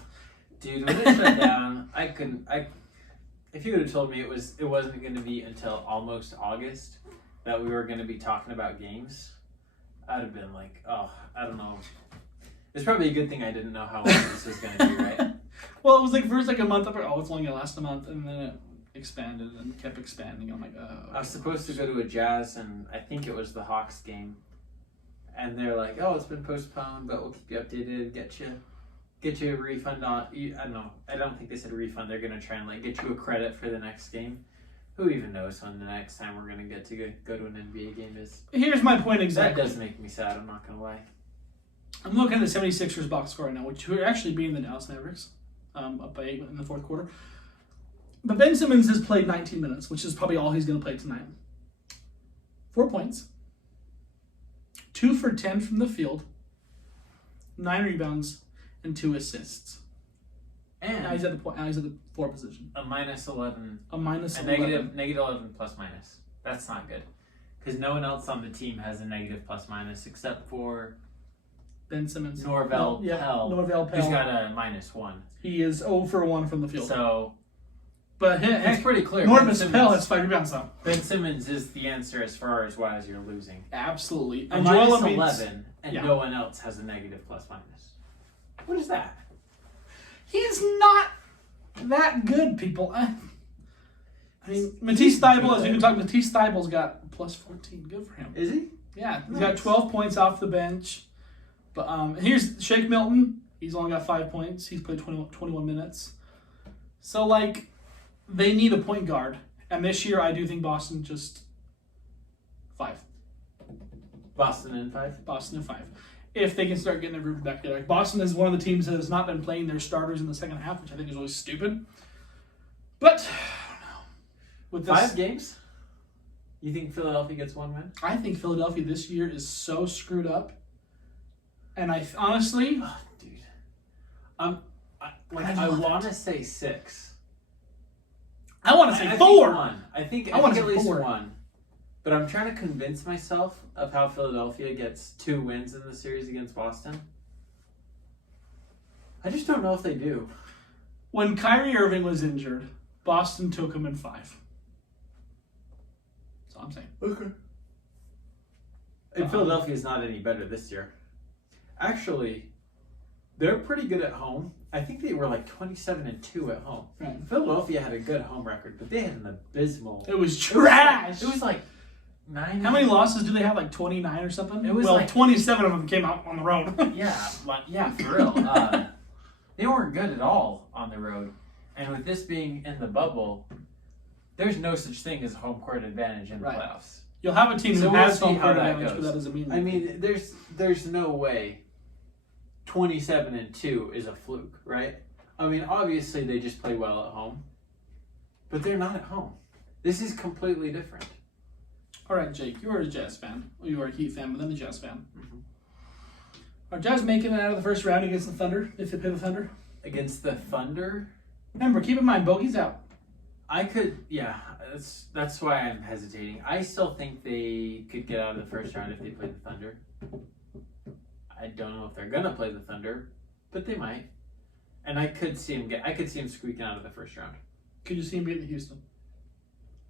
Dude, when it shut down, if you would have told me it wasn't going to be until almost August that we were going to be talking about games, I'd have been like, oh, I don't know. It's probably a good thing I didn't know how long this was going to be, right? Well, it was like first a month. It's only going to last a month, and then it expanded and kept expanding. I'm like, oh. I was supposed to go to a Jazz, and I think it was the Hawks game, and they're like, oh, it's been postponed, but we'll keep you updated, get you a refund on. I don't know. I don't think they said a refund. They're gonna try and like get you a credit for the next game. Who even knows when the next time we're gonna get to go to an NBA game is? Here's my point exactly. That does make me sad. I'm not gonna lie. I'm looking at the 76ers box score right now, which are actually beating the Dallas Mavericks, up by 8 in the fourth quarter. But Ben Simmons has played 19 minutes, which is probably all he's going to play tonight. 4 points, 2 for 10 from the field, 9 rebounds, and 2 assists. And now he's at the 4 position. a minus 11. A minus a 11. negative 11 plus minus. That's not good. Because no one else on the team has a negative plus minus except for Ben Simmons. Norvell Pell. Norvell Pell. Who's got a -1. He is 0 for 1 from the field. So, but it's pretty clear. Norvell Pell has 5 rebounds now. Ben Simmons is the answer as far as why you're losing. Absolutely. And minus 11, and no one else has a negative plus minus. What is that? He's not that good, people. I mean, Matisse Thybulle, as we've been talking, Matisse Thybulle's got plus 14. Good for him. Is he? Yeah, he's got 12 points off the bench. But here's Shake Milton. He's only got 5 points. He's played 21 minutes. So, like, they need a point guard. And this year, I do think Boston just 5. Boston in 5? Boston in 5. If they can start getting their group back together. Like, Boston is one of the teams that has not been playing their starters in the second half, which I think is really stupid. But, I don't know. With this, 5 games? You think Philadelphia gets one win? I think Philadelphia this year is so screwed up. And I honestly... Oh, dude. I I want to say 6. I want to say I 4. Think 1. I think I want at to say least 4. 1. But I'm trying to convince myself of how Philadelphia gets 2 wins in the series against Boston. I just don't know if they do. When Kyrie Irving was injured, Boston took him in 5. That's all I'm saying. Okay. And Philadelphia is not any better this year. Actually, they're pretty good at home. I think they were like 27-2 at home. Right. Philadelphia had a good home record, but they had an abysmal. It was trash. It was like 9. How many losses do they have? Like 29 or something? It was well, like 27 of them came out on the road. yeah, for real. They weren't good at all on the road. And with this being in the bubble, there's no such thing as home court advantage in the playoffs. You'll have a team So who we'll has see home how court that advantage, goes. but that doesn't mean I mean, there's no way 27-2 is a fluke, right? I mean, obviously they just play well at home, but they're not at home. This is completely different. All right, Jake, you are a Jazz fan. Well, you are a Heat fan, but then a Jazz fan. Mm-hmm. Are Jazz making it out of the first round against the Thunder, if they play the Thunder? Against the Thunder? Remember, keep in mind, Bogey's out. I could, yeah, that's why I'm hesitating. I still think they could get out of the first round if they play the Thunder. I don't know if they're gonna play the Thunder, but they might. And I could see him squeaking out of the first round. Could you see him beating Houston?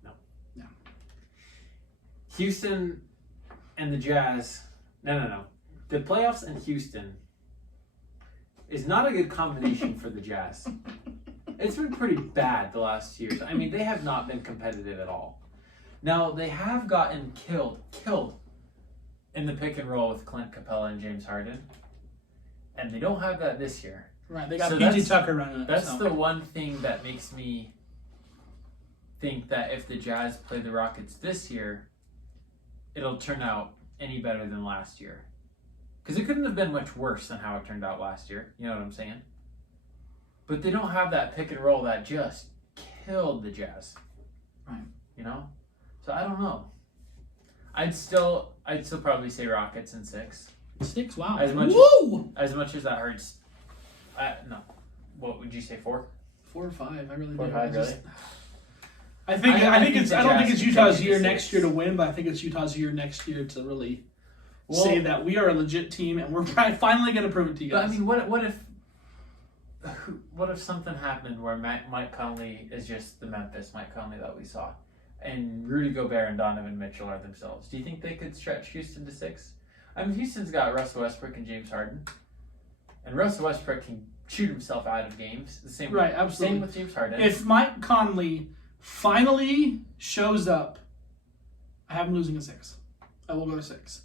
No. No. Houston and the Jazz. No. The playoffs and Houston is not a good combination for the Jazz. It's been pretty bad the last years. I mean, they have not been competitive at all. Now, they have gotten killed in the pick and roll with Clint Capella and James Harden. And they don't have that this year. Right, they got So PG Tucker running it. That's the one thing that makes me think that if the Jazz play the Rockets this year, it'll turn out any better than last year. Because it couldn't have been much worse than how it turned out last year. You know what I'm saying? But they don't have that pick and roll that just killed the Jazz. Right. You know? So I don't know. I'd still probably say Rockets in 6. 6, wow. As much Woo! as that hurts. No. What would you say, 4? 4 or 5. I really 4 or do. 5, really? I think I I don't think it's Utah's year to next 6. year to win, but I think it's Utah's year next year to really say that we are a legit team and we're finally going to prove it to you guys. But I mean, what if something happened where Mike Conley is just the Memphis Mike Conley that we saw, and Rudy Gobert and Donovan Mitchell are themselves? Do you think they could stretch Houston to 6? I mean, Houston's got Russell Westbrook and James Harden, and Russell Westbrook can shoot himself out of games. The same, right? Absolutely. Same with James Harden. If Mike Conley finally shows up, I have him losing a 6. I will go to 6,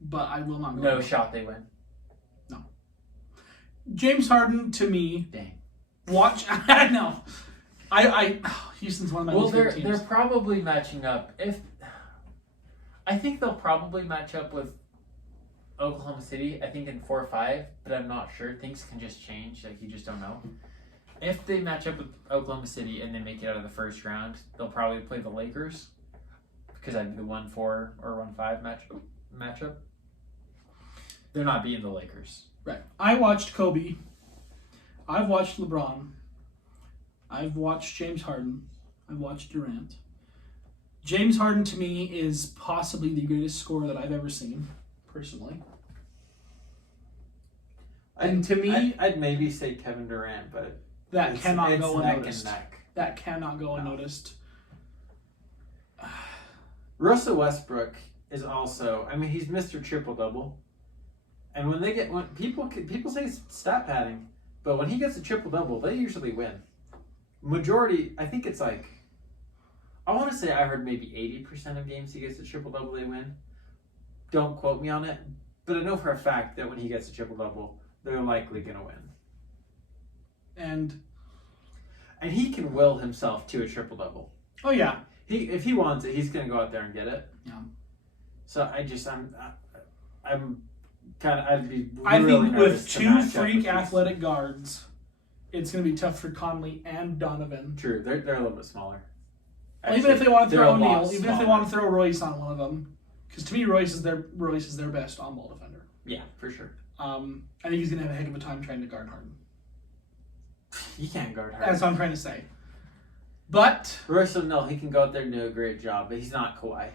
but I will not go. No shot they win. No. James Harden, to me, Dang. watch. I know. Houston's one of my favorite teams. They're probably matching up. I think they'll probably match up with Oklahoma City, I think in 4 or 5, but I'm not sure. Things can just change. Like, you just don't know. If they match up with Oklahoma City and they make it out of the first round, they'll probably play the Lakers, because that'd be the 1-4 or 1-5 matchup. They're not beating the Lakers. Right. I watched Kobe. I've watched LeBron. I've watched James Harden. I've watched Durant. James Harden, to me, is possibly the greatest scorer that I've ever seen, personally. And to me, I'd maybe say Kevin Durant, but that cannot go unnoticed. Neck and neck. That cannot go unnoticed. Russell Westbrook is also, I mean, he's Mr. Triple-Double. And when people say it's stat padding, but when he gets a triple-double, they usually win. Majority, I think it's like, I want to say I heard maybe 80% of games he gets a triple-double, they win. Don't quote me on it, but I know for a fact that when he gets a triple-double, they're likely going to win. And he can will himself to a triple-double. Oh, yeah. If he wants it, he's going to go out there and get it. Yeah. So I'd be really I think nervous with to 2 match up freak with athletic guards, it's going to be tough for Conley and Donovan. True, they're a little bit smaller. Well, even if they want to they're throw a lot O'Neal, even if they smaller. want to throw Royce on one of them, because to me Royce is their best on-ball defender. Yeah, for sure. I think he's gonna have a heck of a time trying to guard Harden. He can't guard Harden. That's what I'm trying to say. But Royce O'Neal, he can go out there and do a great job, but he's not Kawhi.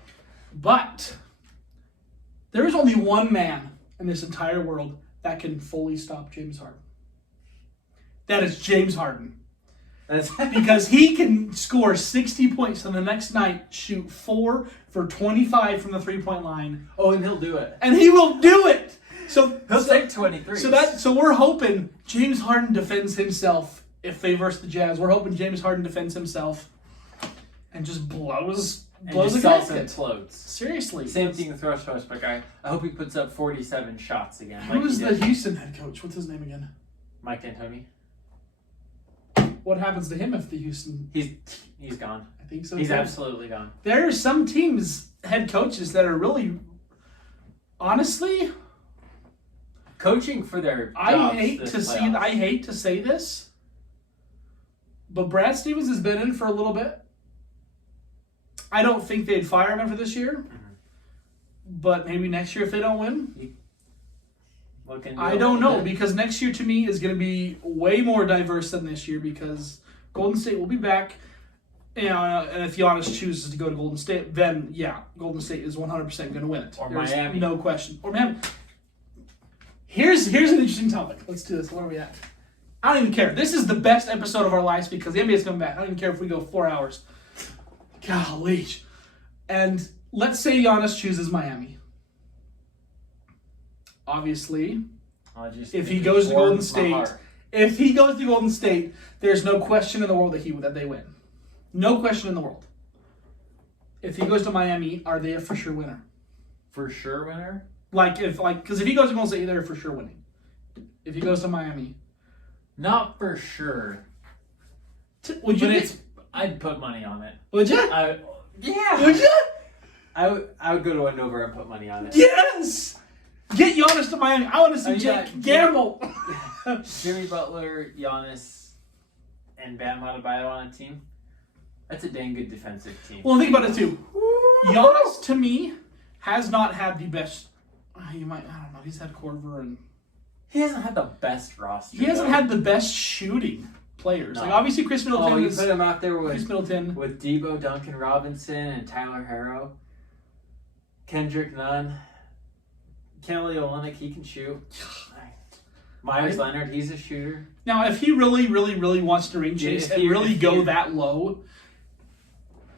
But there is only one man in this entire world that can fully stop James Harden. That is James Harden. That's Because he can score 60 points and the next night shoot 4 for 25 from the three-point line. Oh, and he'll do it. And he will do it! So He'll take 23. So we're hoping James Harden defends himself if they verse the Jazz. We're hoping James Harden defends himself and just blows and a just gasket. self-implodes. Seriously. Same thing with Russ Westbrook. I hope he puts up 47 shots again. Who's he the did. Houston head coach? What's his name again? Mike D'Antoni. What happens to him if the Houston... He's gone. I think so. He's too. absolutely gone. There are some teams, head coaches, that are really... Honestly... Coaching for their I jobs hate this to playoffs. I hate to say this, but Brad Stevens has been in for a little bit. I don't think they'd fire him after this year, but maybe next year if they don't win. I don't know, because next year to me is going to be way more diverse than this year because Golden State will be back. And if Giannis chooses to go to Golden State, then yeah, Golden State is 100% going to win it. Or There's Miami. no question. Or Miami. Here's an interesting topic. Let's do this. Where are we at? I don't even care. This is the best episode of our lives because the NBA's coming back. I don't even care if we go 4 hours. Golly. And let's say Giannis chooses Miami. Obviously, if he goes to Golden State, there's no question in the world that they win. No question in the world. If he goes to Miami, are they a for sure winner? For sure winner? Because if he goes to Golden State, they're for sure winning. If he goes to Miami, Not for sure. Would you? I'd put money on it. Would you? Yeah. Would you? I would go to Wendover and put money on it. Yes. Get Giannis to Miami. I want to see Jake gamble. Jimmy Butler, Giannis, and Bam Adebayo on a team. That's a dang good defensive team. Well, think about it too. Giannis to me has not had the best. I don't know. He's had Corver and he hasn't had the best roster. he hasn't had the best shooting players. No. Like obviously Chris Middleton Oh, you is put him out there Chris Middleton. with Debo, Duncan Robinson, and Tyler Herro. Kendrick Nunn. Kelly Olynyk, he can shoot. Myers Leonard, he's a shooter. Now, if he really, really, really wants to ring chase and really go that low,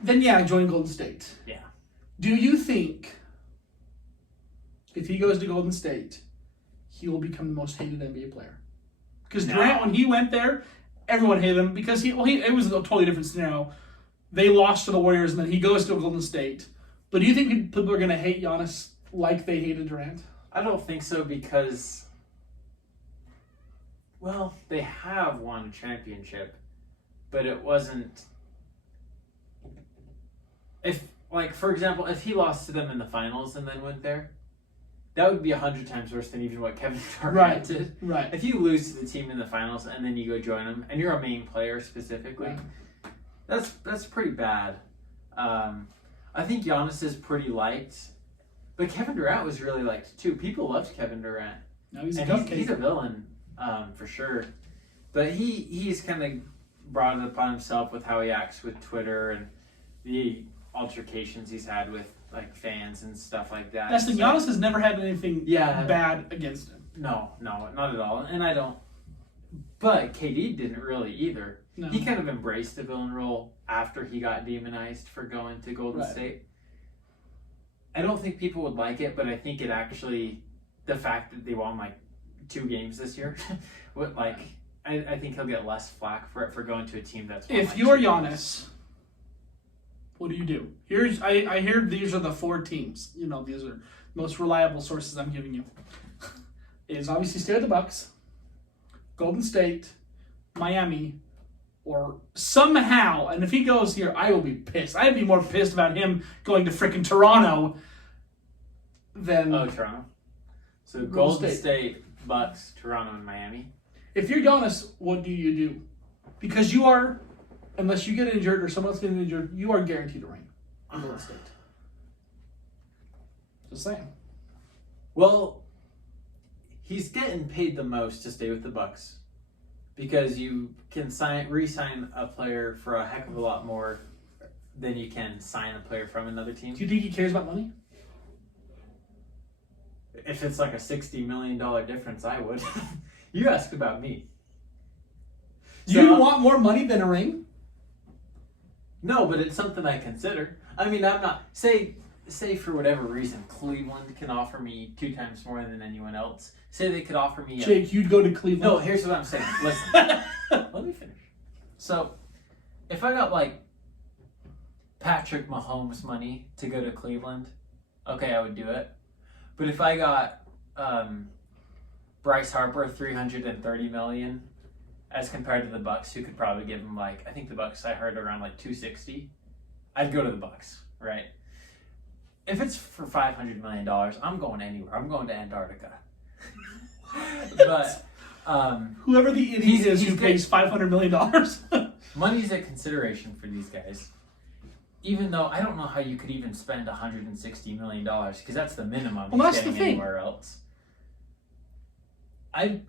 then yeah, join Golden State. Yeah. Do you think if he goes to Golden State, he will become the most hated NBA player? Because Durant, when he went there, everyone hated him because it was a totally different scenario. They lost to the Warriors, and then he goes to Golden State. But do you think people are going to hate Giannis like they hated Durant? I don't think so because, well, they have won a championship, but it wasn't. For example, if he lost to them in the finals and then went there, that would be 100 times worse than even what Kevin Durant did. Right. If you lose to the team in the finals and then you go join them, and you're a main player specifically, that's pretty bad. I think Giannis is pretty liked, but Kevin Durant was really liked too. People loved Kevin Durant. No, he's a And he's a villain, for sure. But he's kind of brought it upon himself with how he acts with Twitter and the altercations he's had with like fans and stuff like that. That's the thing. Giannis has never had anything bad against him. No, not at all. And I don't. But KD didn't really either. No. He kind of embraced the villain role after he got demonized for going to Golden State. I don't think people would like it, but I think it actually, the fact that they won like 2 games this year, I think he'll get less flack for it for going to a team that's won, if you're Giannis, what do? I hear these are the 4 teams. These are most reliable sources I'm giving you. Is obviously stay with the Bucks, Golden State, Miami, or somehow, and if he goes here, I will be pissed. I'd be more pissed about him going to frickin' Toronto than Toronto. So Golden State, Bucks, Toronto, and Miami. If you're Giannis, what do you do? Because you are unless you get injured or someone else gets injured, you are guaranteed a ring in Golden State. Just saying. Well, he's getting paid the most to stay with the Bucks because you can re-sign a player for a heck of a lot more than you can sign a player from another team. Do you think he cares about money? If it's like a $60 million difference, I would. You asked about me. Do you want more money than a ring? No, but it's something I consider. I mean, I'm not... Say for whatever reason, Cleveland can offer me 2 times more than anyone else. Say they could offer me... Jake, you'd go to Cleveland. No, here's what I'm saying. Listen. Let me finish. So, if I got, like, Patrick Mahomes money to go to Cleveland, okay, I would do it. But if I got Bryce Harper $330 million as compared to the Bucks, who could probably give him, like, I think the Bucks, I heard, around like $260, I'd go to the Bucks, right? If it's for $500 million, I'm going anywhere. I'm going to Antarctica. But whoever the idiot is who pays $500 million. Money's a consideration for these guys. Even though I don't know how you could even spend $160 million, because that's the minimum Well, that's getting the thing. Anywhere else. I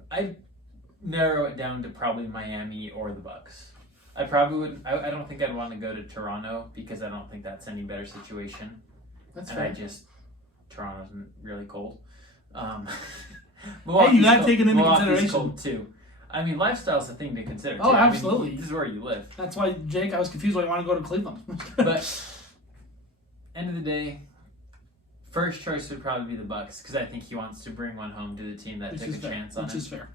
narrow it down to probably Miami or the Bucks. I probably would. I don't think I'd want to go to Toronto because I don't think that's any better situation. That's and fair. Toronto's really cold. Hey, you got to take it into consideration. Cold too. I mean, lifestyle's a thing to consider. Too. Oh, absolutely. I mean, this is where you live. That's why, Jake, I was confused why you want to go to Cleveland. But end of the day, first choice would probably be the Bucks because I think he wants to bring one home to the team that took a chance on him. Which is fair.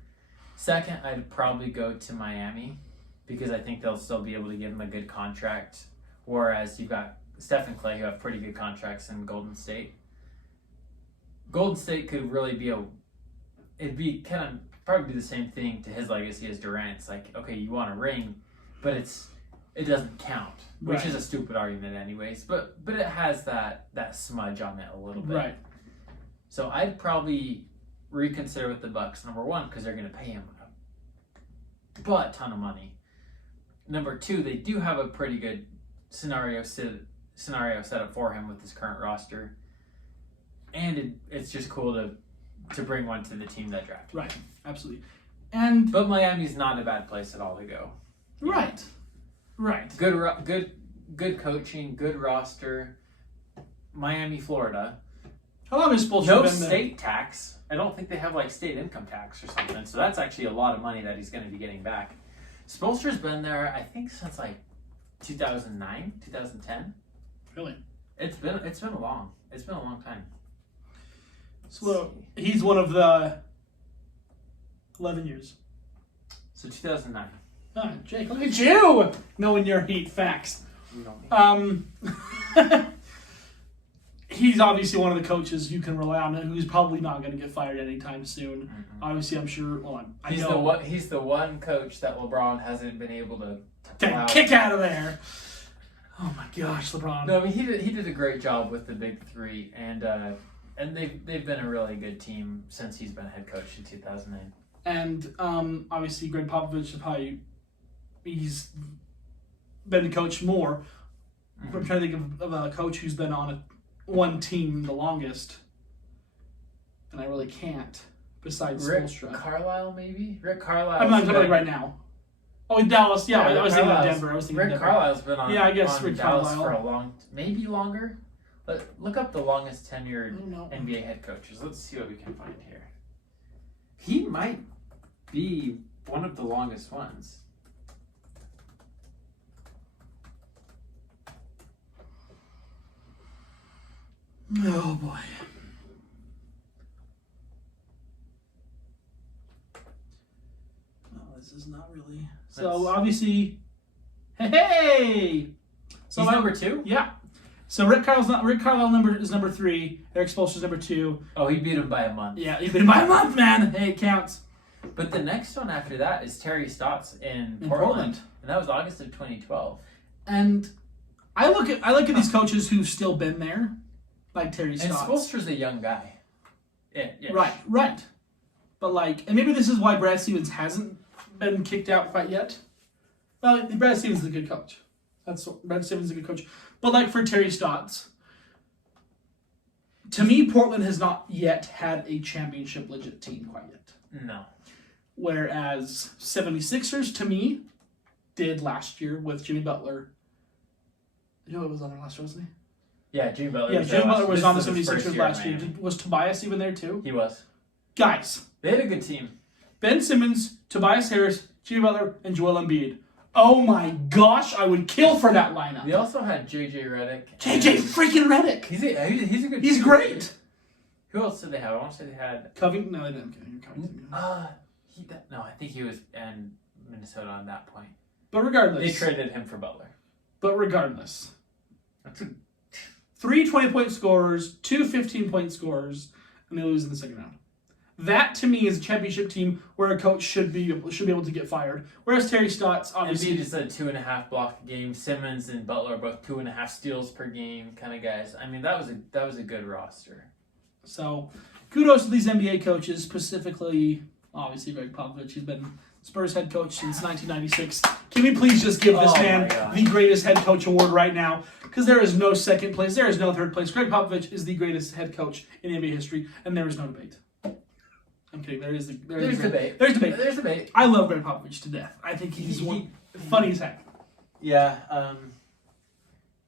Second, I'd probably go to Miami because I think they'll still be able to give him a good contract. Whereas you've got Steph and Clay who have pretty good contracts in Golden State. Golden State could really be it'd be kind of probably be the same thing to his legacy as Durant's. Like, okay, you want a ring, but it doesn't count, which Right. is a stupid argument anyways. But it has that smudge on it a little bit. Right. So I'd probably reconsider with the Bucks. Number one, because they're going to pay him a butt ton of money. Number two, they do have a pretty good scenario set up for him with his current roster, and it's just cool to bring one to the team that drafted. Right. Absolutely. But Miami's not a bad place at all to go. Right. Right. Good coaching, good roster. Miami, Florida. How long has Spoelstra No been there? state tax. I don't think they have like state income tax or something. So that's actually a lot of money that he's going to be getting back. Spoelstra's been there, I think, since like 2009, 2010. Really? It's been a long time. So he's one of the 11 years. So 2009. Ah, Jake, look at you knowing your Heat facts. You know me. He's obviously one of the coaches you can rely on, who's probably not going to get fired anytime soon. Mm-hmm. Obviously, I'm sure. Well, He's the one coach that LeBron hasn't been able to get kick out of there. Oh my gosh, LeBron. No, I mean he did a great job with the big three, and they've been a really good team since he's been head coach in 2009. And obviously, Greg Popovich he's been the coach more. Mm-hmm. I'm trying to think of a coach who's been on one team the longest, and I really can't. Besides Rick Spoelstra. Carlisle, maybe? Rick Carlisle. I'm not talking right now. Oh, in Dallas. Yeah, I was thinking of Denver. Rick Carlisle's been on, I guess on Rick Dallas Carlisle. for a long, maybe longer. Look up the longest tenured I don't know. NBA head coaches. Let's see what we can find here. He might be one of the longest ones. Oh boy. Oh, this is not really. So obviously, hey. So He's number 2. Yeah. So Rick Carlisle is number 3. Eric Spoelstra's number 2. Oh, he beat him by a month. Yeah, he's been by a month, man. Hey, it counts. But the next one after that is Terry Stotts in Portland, and that was August of 2012. And I look at these coaches who've still been there, like Terry Stotts. And Spoelstra's a young guy. Yeah. Right. But and maybe this is why Brad Stevens hasn't been kicked out quite yet. Well, Brad Stevens is a good coach. Brad Stevens is a good coach. But like for Terry Stotts, to me, Portland has not yet had a championship legit team quite yet. No. Whereas 76ers, to me, did last year with Jimmy Butler. You know, it was on there last year, wasn't he? Yeah, Jimmy Butler. Yeah, Jimmy Butler was on the his first 76ers year last at year. Miami. Was Tobias even there too? He was. Guys, They had a good team. Ben Simmons, Tobias Harris, Jimmy Butler, and Joel Embiid. Oh my gosh, I would kill for that lineup. They also had J.J. Redick. JJ freaking Redick. He's a good. He's great. Who else did they have? I want to say they had. Covington? No, they didn't. Okay, you're Covington. No, I think he was in Minnesota on that point. But regardless. They traded him for Butler. But regardless. That's a 3 20-point scorers, 2 15-point scorers, and they lose in the second round. That to me is a championship team where a coach should be able to get fired. Whereas Terry Stotts obviously Embiid is a 2.5 block game. Simmons and Butler are both 2.5 steals per game kind of guys. I mean that was a good roster. So kudos to these NBA coaches, specifically obviously Greg Popovich. He's been Spurs head coach since 1996. Can we please just give this man the greatest head coach award right now? Because there is no second place, there is no third place. Greg Popovich is the greatest head coach in NBA history, and there is no debate. I'm kidding. There's debate. There's debate. I love Greg Popovich to death. I think he's funny as heck. Yeah.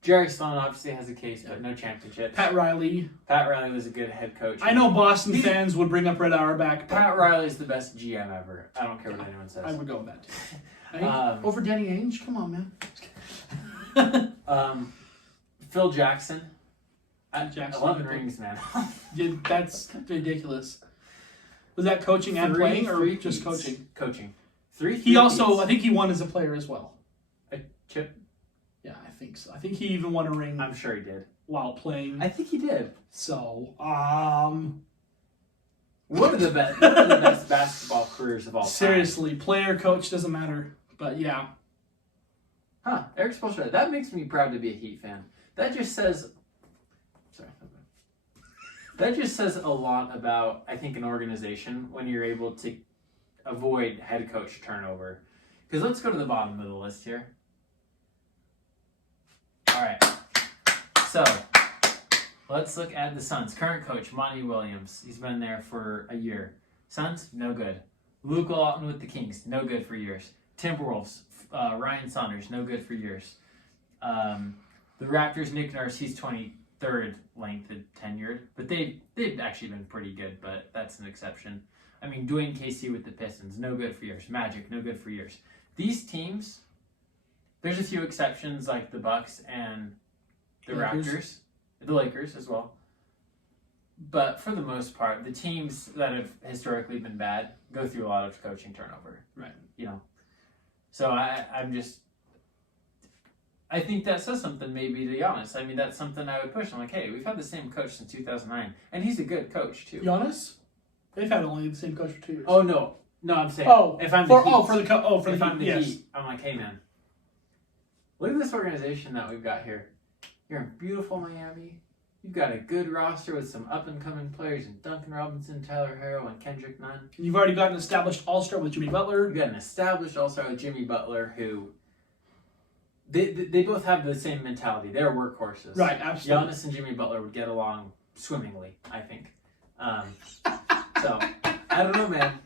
Jerry Sloan obviously has a case, but no championship. Pat Riley was a good head coach. I know Boston fans would bring up Red Auerbach. Pat Riley's the best GM ever. I don't care what anyone says. I would go with that too. Over Danny Ainge? Come on, man. Phil Jackson. Jackson. 11 rings, man. Dude, that's ridiculous. Was that coaching and playing, or just coaching? Coaching. He also, I think he won as a player as well. A chip? Yeah, I think so. I think he even won a ring. I'm sure he did. While playing. I think he did. So, One of the best basketball careers of all time. Seriously, player, coach, doesn't matter. But yeah. Eric Spoelstra. That makes me proud to be a Heat fan. That just says... Sorry. That just says a lot about, I think, an organization when you're able to avoid head coach turnover. Because let's go to the bottom of the list here. All right. So, let's look at the Suns. Current coach, Monty Williams. He's been there for a year. Suns, no good. Luke Walton with the Kings, no good for years. Timberwolves, Ryan Saunders, no good for years. The Raptors, Nick Nurse, he's 23rd length and tenured. But they've actually been pretty good, but that's an exception. I mean, Dwayne Casey with the Pistons, no good for years. Magic, no good for years. These teams, there's a few exceptions like the Bucks and the Raptors, the Lakers as well. But for the most part, the teams that have historically been bad go through a lot of coaching turnover. Right. You know. So I think that says something maybe, to be honest. I mean, that's something I would push. I'm like, hey, we've had the same coach since 2009. And he's a good coach, too. Giannis? They've had only the same coach for 2 years. Oh, no. No, I'm saying if I'm the Heat, I'm like, hey, man, look at this organization that we've got here. You're in beautiful Miami. You've got a good roster with some up-and-coming players in Duncan Robinson, Tyler Herro, and Kendrick Nunn. You've already got an established all-star with Jimmy Butler. You've got an established all-star with Jimmy Butler who... They both have the same mentality. They're workhorses. Right, absolutely. Giannis and Jimmy Butler would get along swimmingly, I think. So, I don't know, man.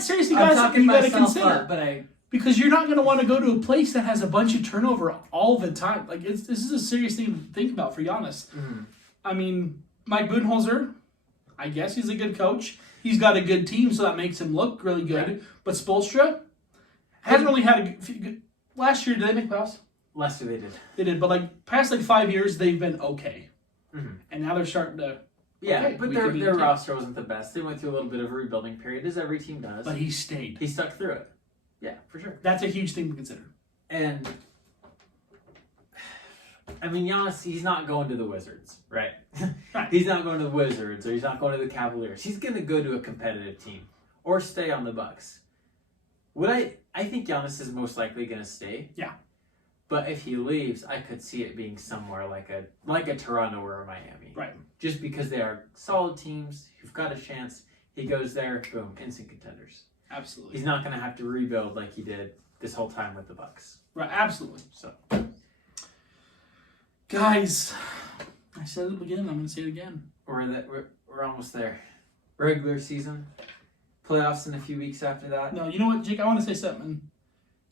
Seriously, guys, you got to consider. Because you're not going to want to go to a place that has a bunch of turnover all the time. Like this is a serious thing to think about for Giannis. Mm-hmm. I mean, Mike Budenholzer, I guess he's a good coach. He's got a good team, so that makes him look really good. Right. But Spoelstra hasn't really had a good... Last year, did they make playoffs? Last year they did. They did, but past 5 years, they've been okay. Mm-hmm. And now they're starting to... Yeah, okay, but their roster wasn't the best. They went through a little bit of a rebuilding period, as every team does. But he stayed. He stuck through it. Yeah, for sure. That's a huge thing to consider. And, I mean, Giannis, he's not going to the Wizards, right? He's not going to the Wizards, or he's not going to the Cavaliers. He's going to go to a competitive team, or stay on the Bucks. I think Giannis is most likely going to stay. Yeah. But if he leaves, I could see it being somewhere like a Toronto or a Miami. Right. Just because they are solid teams, you've got a chance. He goes there, boom, instant contenders. Absolutely. He's not going to have to rebuild like he did this whole time with the Bucks. Right, absolutely. So, Guys, I said it again. I'm going to say it again. we're almost there. Regular season, playoffs in a few weeks after that. No, you know what, Jake? I want to say something.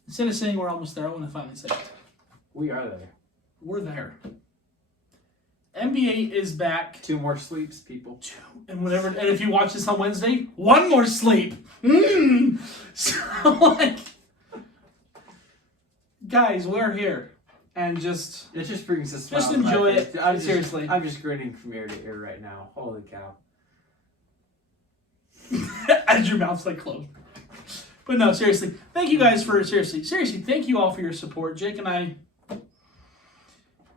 Instead of saying we're almost there, I want to finally say it. We are there. We're there. NBA is back. 2 more sleeps, people. And whatever. And if you watch this on Wednesday, 1 more sleep. So, like, guys, we're here. And just... It just brings us. Just enjoy it. Seriously. I'm just grinning from ear to ear right now. Holy cow. As your mouth's like closed. But no, seriously. Thank you guys for... Seriously, thank you all for your support. Jake and I...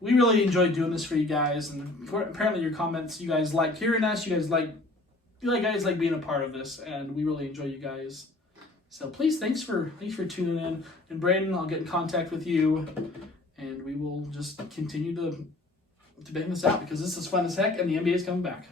We really enjoy doing this for you guys, and apparently your comments, you guys like hearing us, you guys like being a part of this, and we really enjoy you guys. So please, thanks for tuning in. And Brandon, I'll get in contact with you, and we will just continue to bang this out because this is fun as heck, and the NBA is coming back.